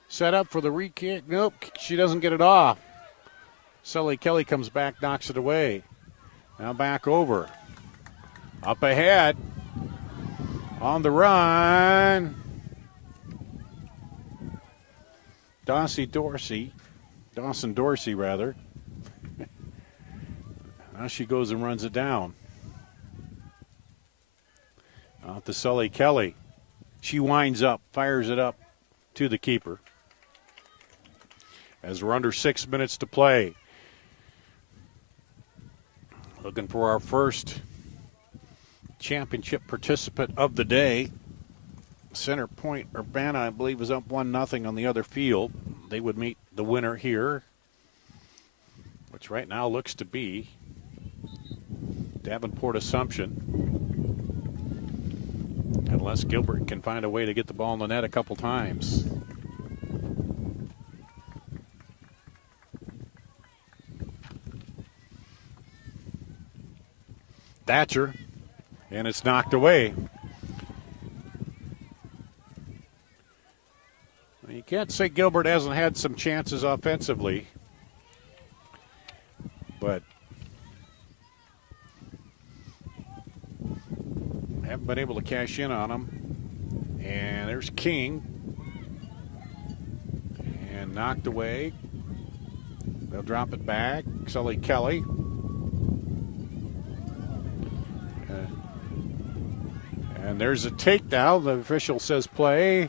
Set up for the re-kick. Nope, she doesn't get it off. Sully Kelly comes back, knocks it away. Now back over. Up ahead. On the run. Dawson Dorsey. Now she goes and runs it down. Out to Sully Kelly. She winds up, fires it up to the keeper. As we're under 6 minutes to play. Looking for our first championship participant of the day. Center Point Urbana, I believe, is up 1-0 on the other field. They would meet the winner here, which right now looks to be Davenport Assumption. Unless Gilbert can find a way to get the ball in the net a couple times. Thatcher, and it's knocked away. You can't say Gilbert hasn't had some chances offensively, but haven't been able to cash in on them. And there's King. And knocked away. They'll drop it back. Sully Kelly. And there's a takedown. The official says play.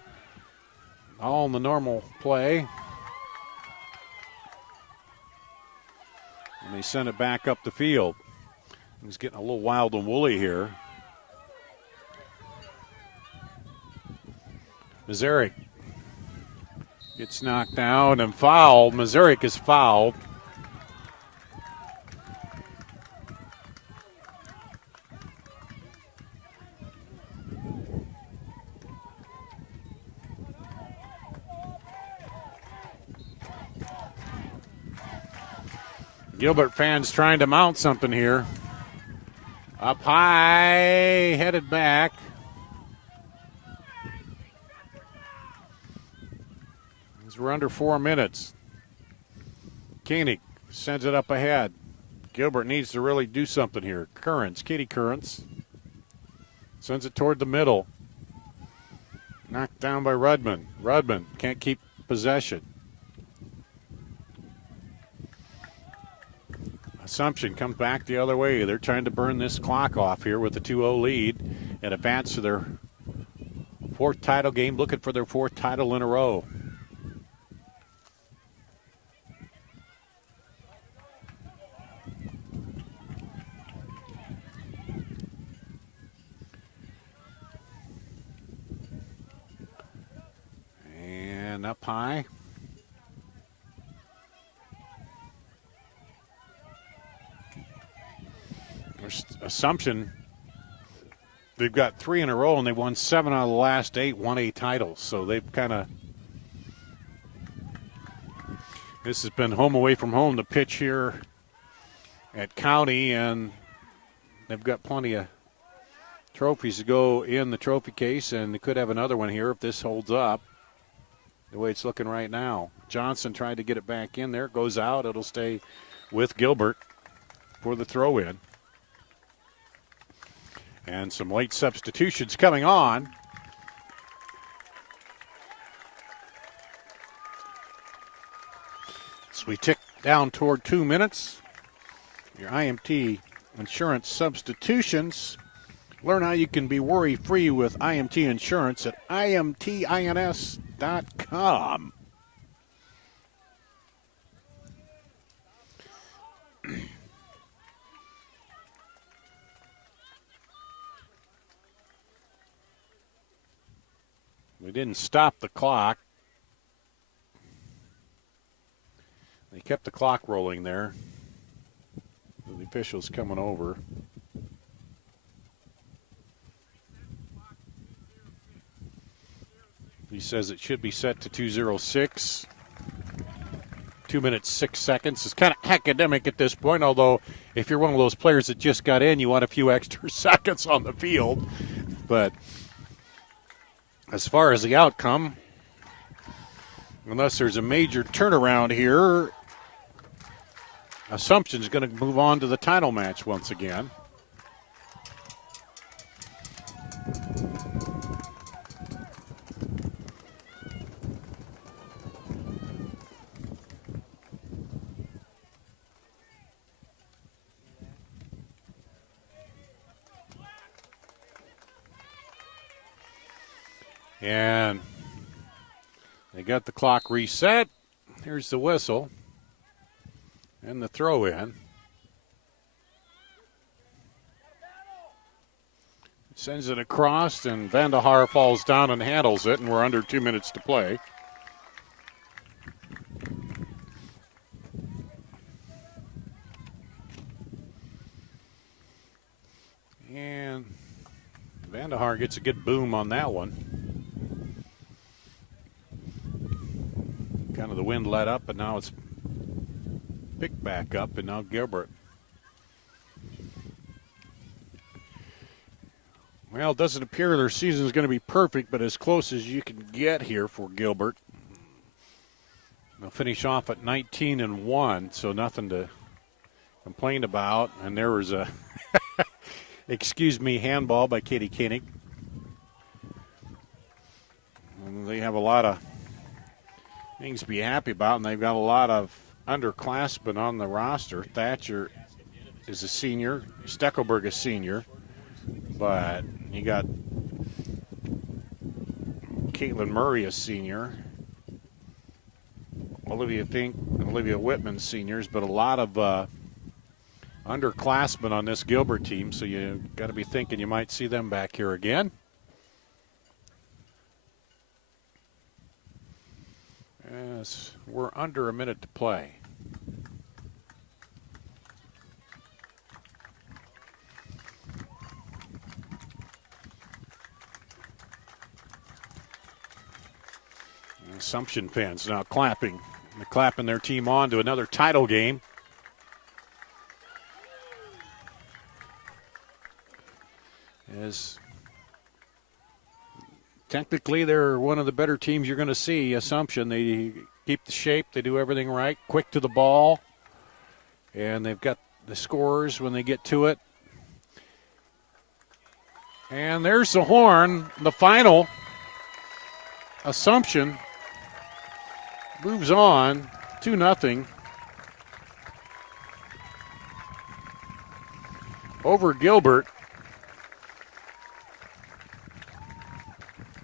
All in the normal play. And they send it back up the field. He's getting a little wild and woolly here. Mazurik gets knocked down and fouled. Mazurik is fouled. Gilbert fans trying to mount something here. Up high, headed back. As we're under 4 minutes. Koenig sends it up ahead. Gilbert needs to really do something here. Katie Currents. Sends it toward the middle. Knocked down by Rudman. Rudman can't keep possession. Assumption comes back the other way. They're trying to burn this clock off here with a 2-0 lead and advance to their fourth title game, looking for their fourth title in a row. And up high. Assumption they've got 3 in a row, and they won 7 out of the last 8 1A titles. So they've kind of, this has been home away from home, the pitch here at County, and they've got plenty of trophies to go in the trophy case, and they could have another one here if this holds up the way it's looking right now. Johnson tried to get it back in there. It goes out. It'll stay with Gilbert for the throw-in. And some late substitutions coming on. So we tick down toward 2 minutes. Your IMT insurance substitutions. Learn how you can be worry-free with IMT Insurance at imtins.com. We didn't stop the clock. They kept the clock rolling there. The officials coming over. He says it should be set to 2:06. 2 minutes, 6 seconds. It's kind of academic at this point, although if you're one of those players that just got in, you want a few extra seconds on the field. But as far as the outcome, unless there's a major turnaround here, Assumption's going to move on to the title match once again. And they got the clock reset. Here's the whistle. And the throw in. Sends it across, and Vandahar falls down and handles it, and we're under 2 minutes to play. And Vandahar gets a good boom on that one. Kind of the wind let up, but now it's picked back up, and now Gilbert. Well, it doesn't appear their season is going to be perfect, but as close as you can get here for Gilbert. They'll finish off at 19-1, so nothing to complain about. And there was a, excuse me, handball by Katie Koenig. And they have a lot of things to be happy about, and they've got a lot of underclassmen on the roster. Thatcher is a senior. Steckelberg is senior. But you got Caitlin Murray, a senior. Olivia Fink and Olivia Whitman, seniors. But a lot of underclassmen on this Gilbert team, so you got to be thinking you might see them back here again. Yes, we're under a minute to play. Assumption fans now clapping. They're clapping their team on to another title game. As technically, they're one of the better teams you're going to see, Assumption. They keep the shape. They do everything right. Quick to the ball. And they've got the scores when they get to it. And there's the horn. The final. Assumption moves on 2-0 over Gilbert.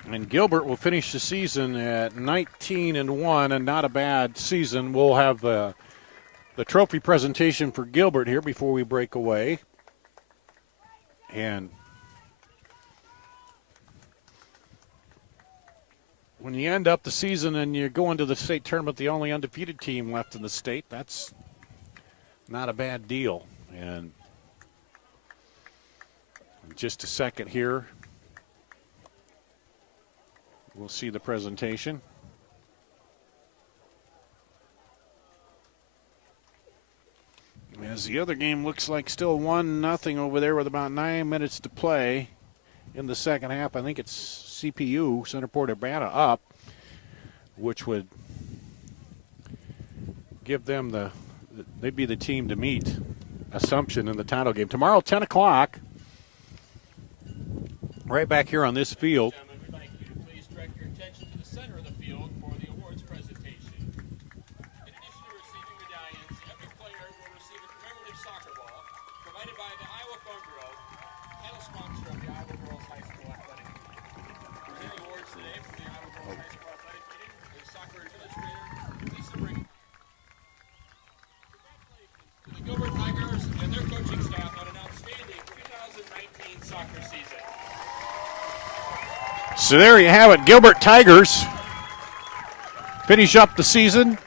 And Gilbert will finish the season at 19-1, and not a bad season. We'll have the trophy presentation for Gilbert here before we break away. And when you end up the season and you go into the state tournament, the only undefeated team left in the state, that's not a bad deal. And just a second here, we'll see the presentation. As the other game looks like still 1-0 over there with about 9 minutes to play in the second half. I think it's CPU, Centerport Urbana, up, which would give them they'd be the team to meet Assumption in the title game. Tomorrow, 10 o'clock, right back here on this field. Gilbert Tigers and their coaching staff on an outstanding 2019 soccer season. So there you have it. Gilbert Tigers finish up the season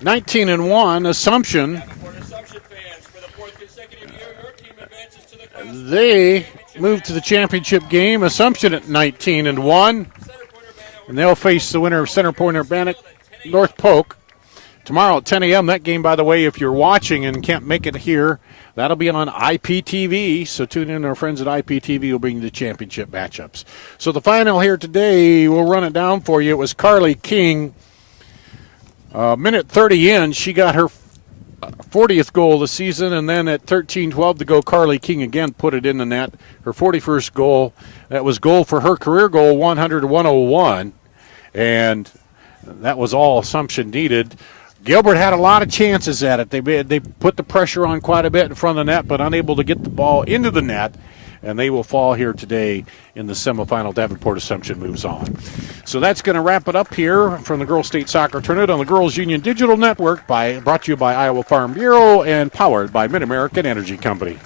19-1. Assumption, Davenport Assumption fans, for the fourth consecutive year, your team advances to the Class they move to the championship game. Assumption at 19-1, and they'll face the winner of Centerport Urbana North Polk tomorrow at 10 a.m. That game, by the way, if you're watching and can't make it here, that'll be on IPTV. So tune in. Our friends at IPTV will bring you the championship matchups. So the final here today, we'll run it down for you. It was Carly King. Minute 30 in, she got her 40th goal of the season, and then at 13:12 to go, Carly King again put it in the net. Her 41st goal. That was goal for her career goal, 100-101, and that was all Assumption needed. Gilbert had a lot of chances at it. They put the pressure on quite a bit in front of the net, but unable to get the ball into the net, and they will fall here today in the semifinal. Davenport Assumption moves on. So that's going to wrap it up here from the Girls State Soccer Tournament on the Girls Union Digital Network, brought to you by Iowa Farm Bureau and powered by Mid-American Energy Company.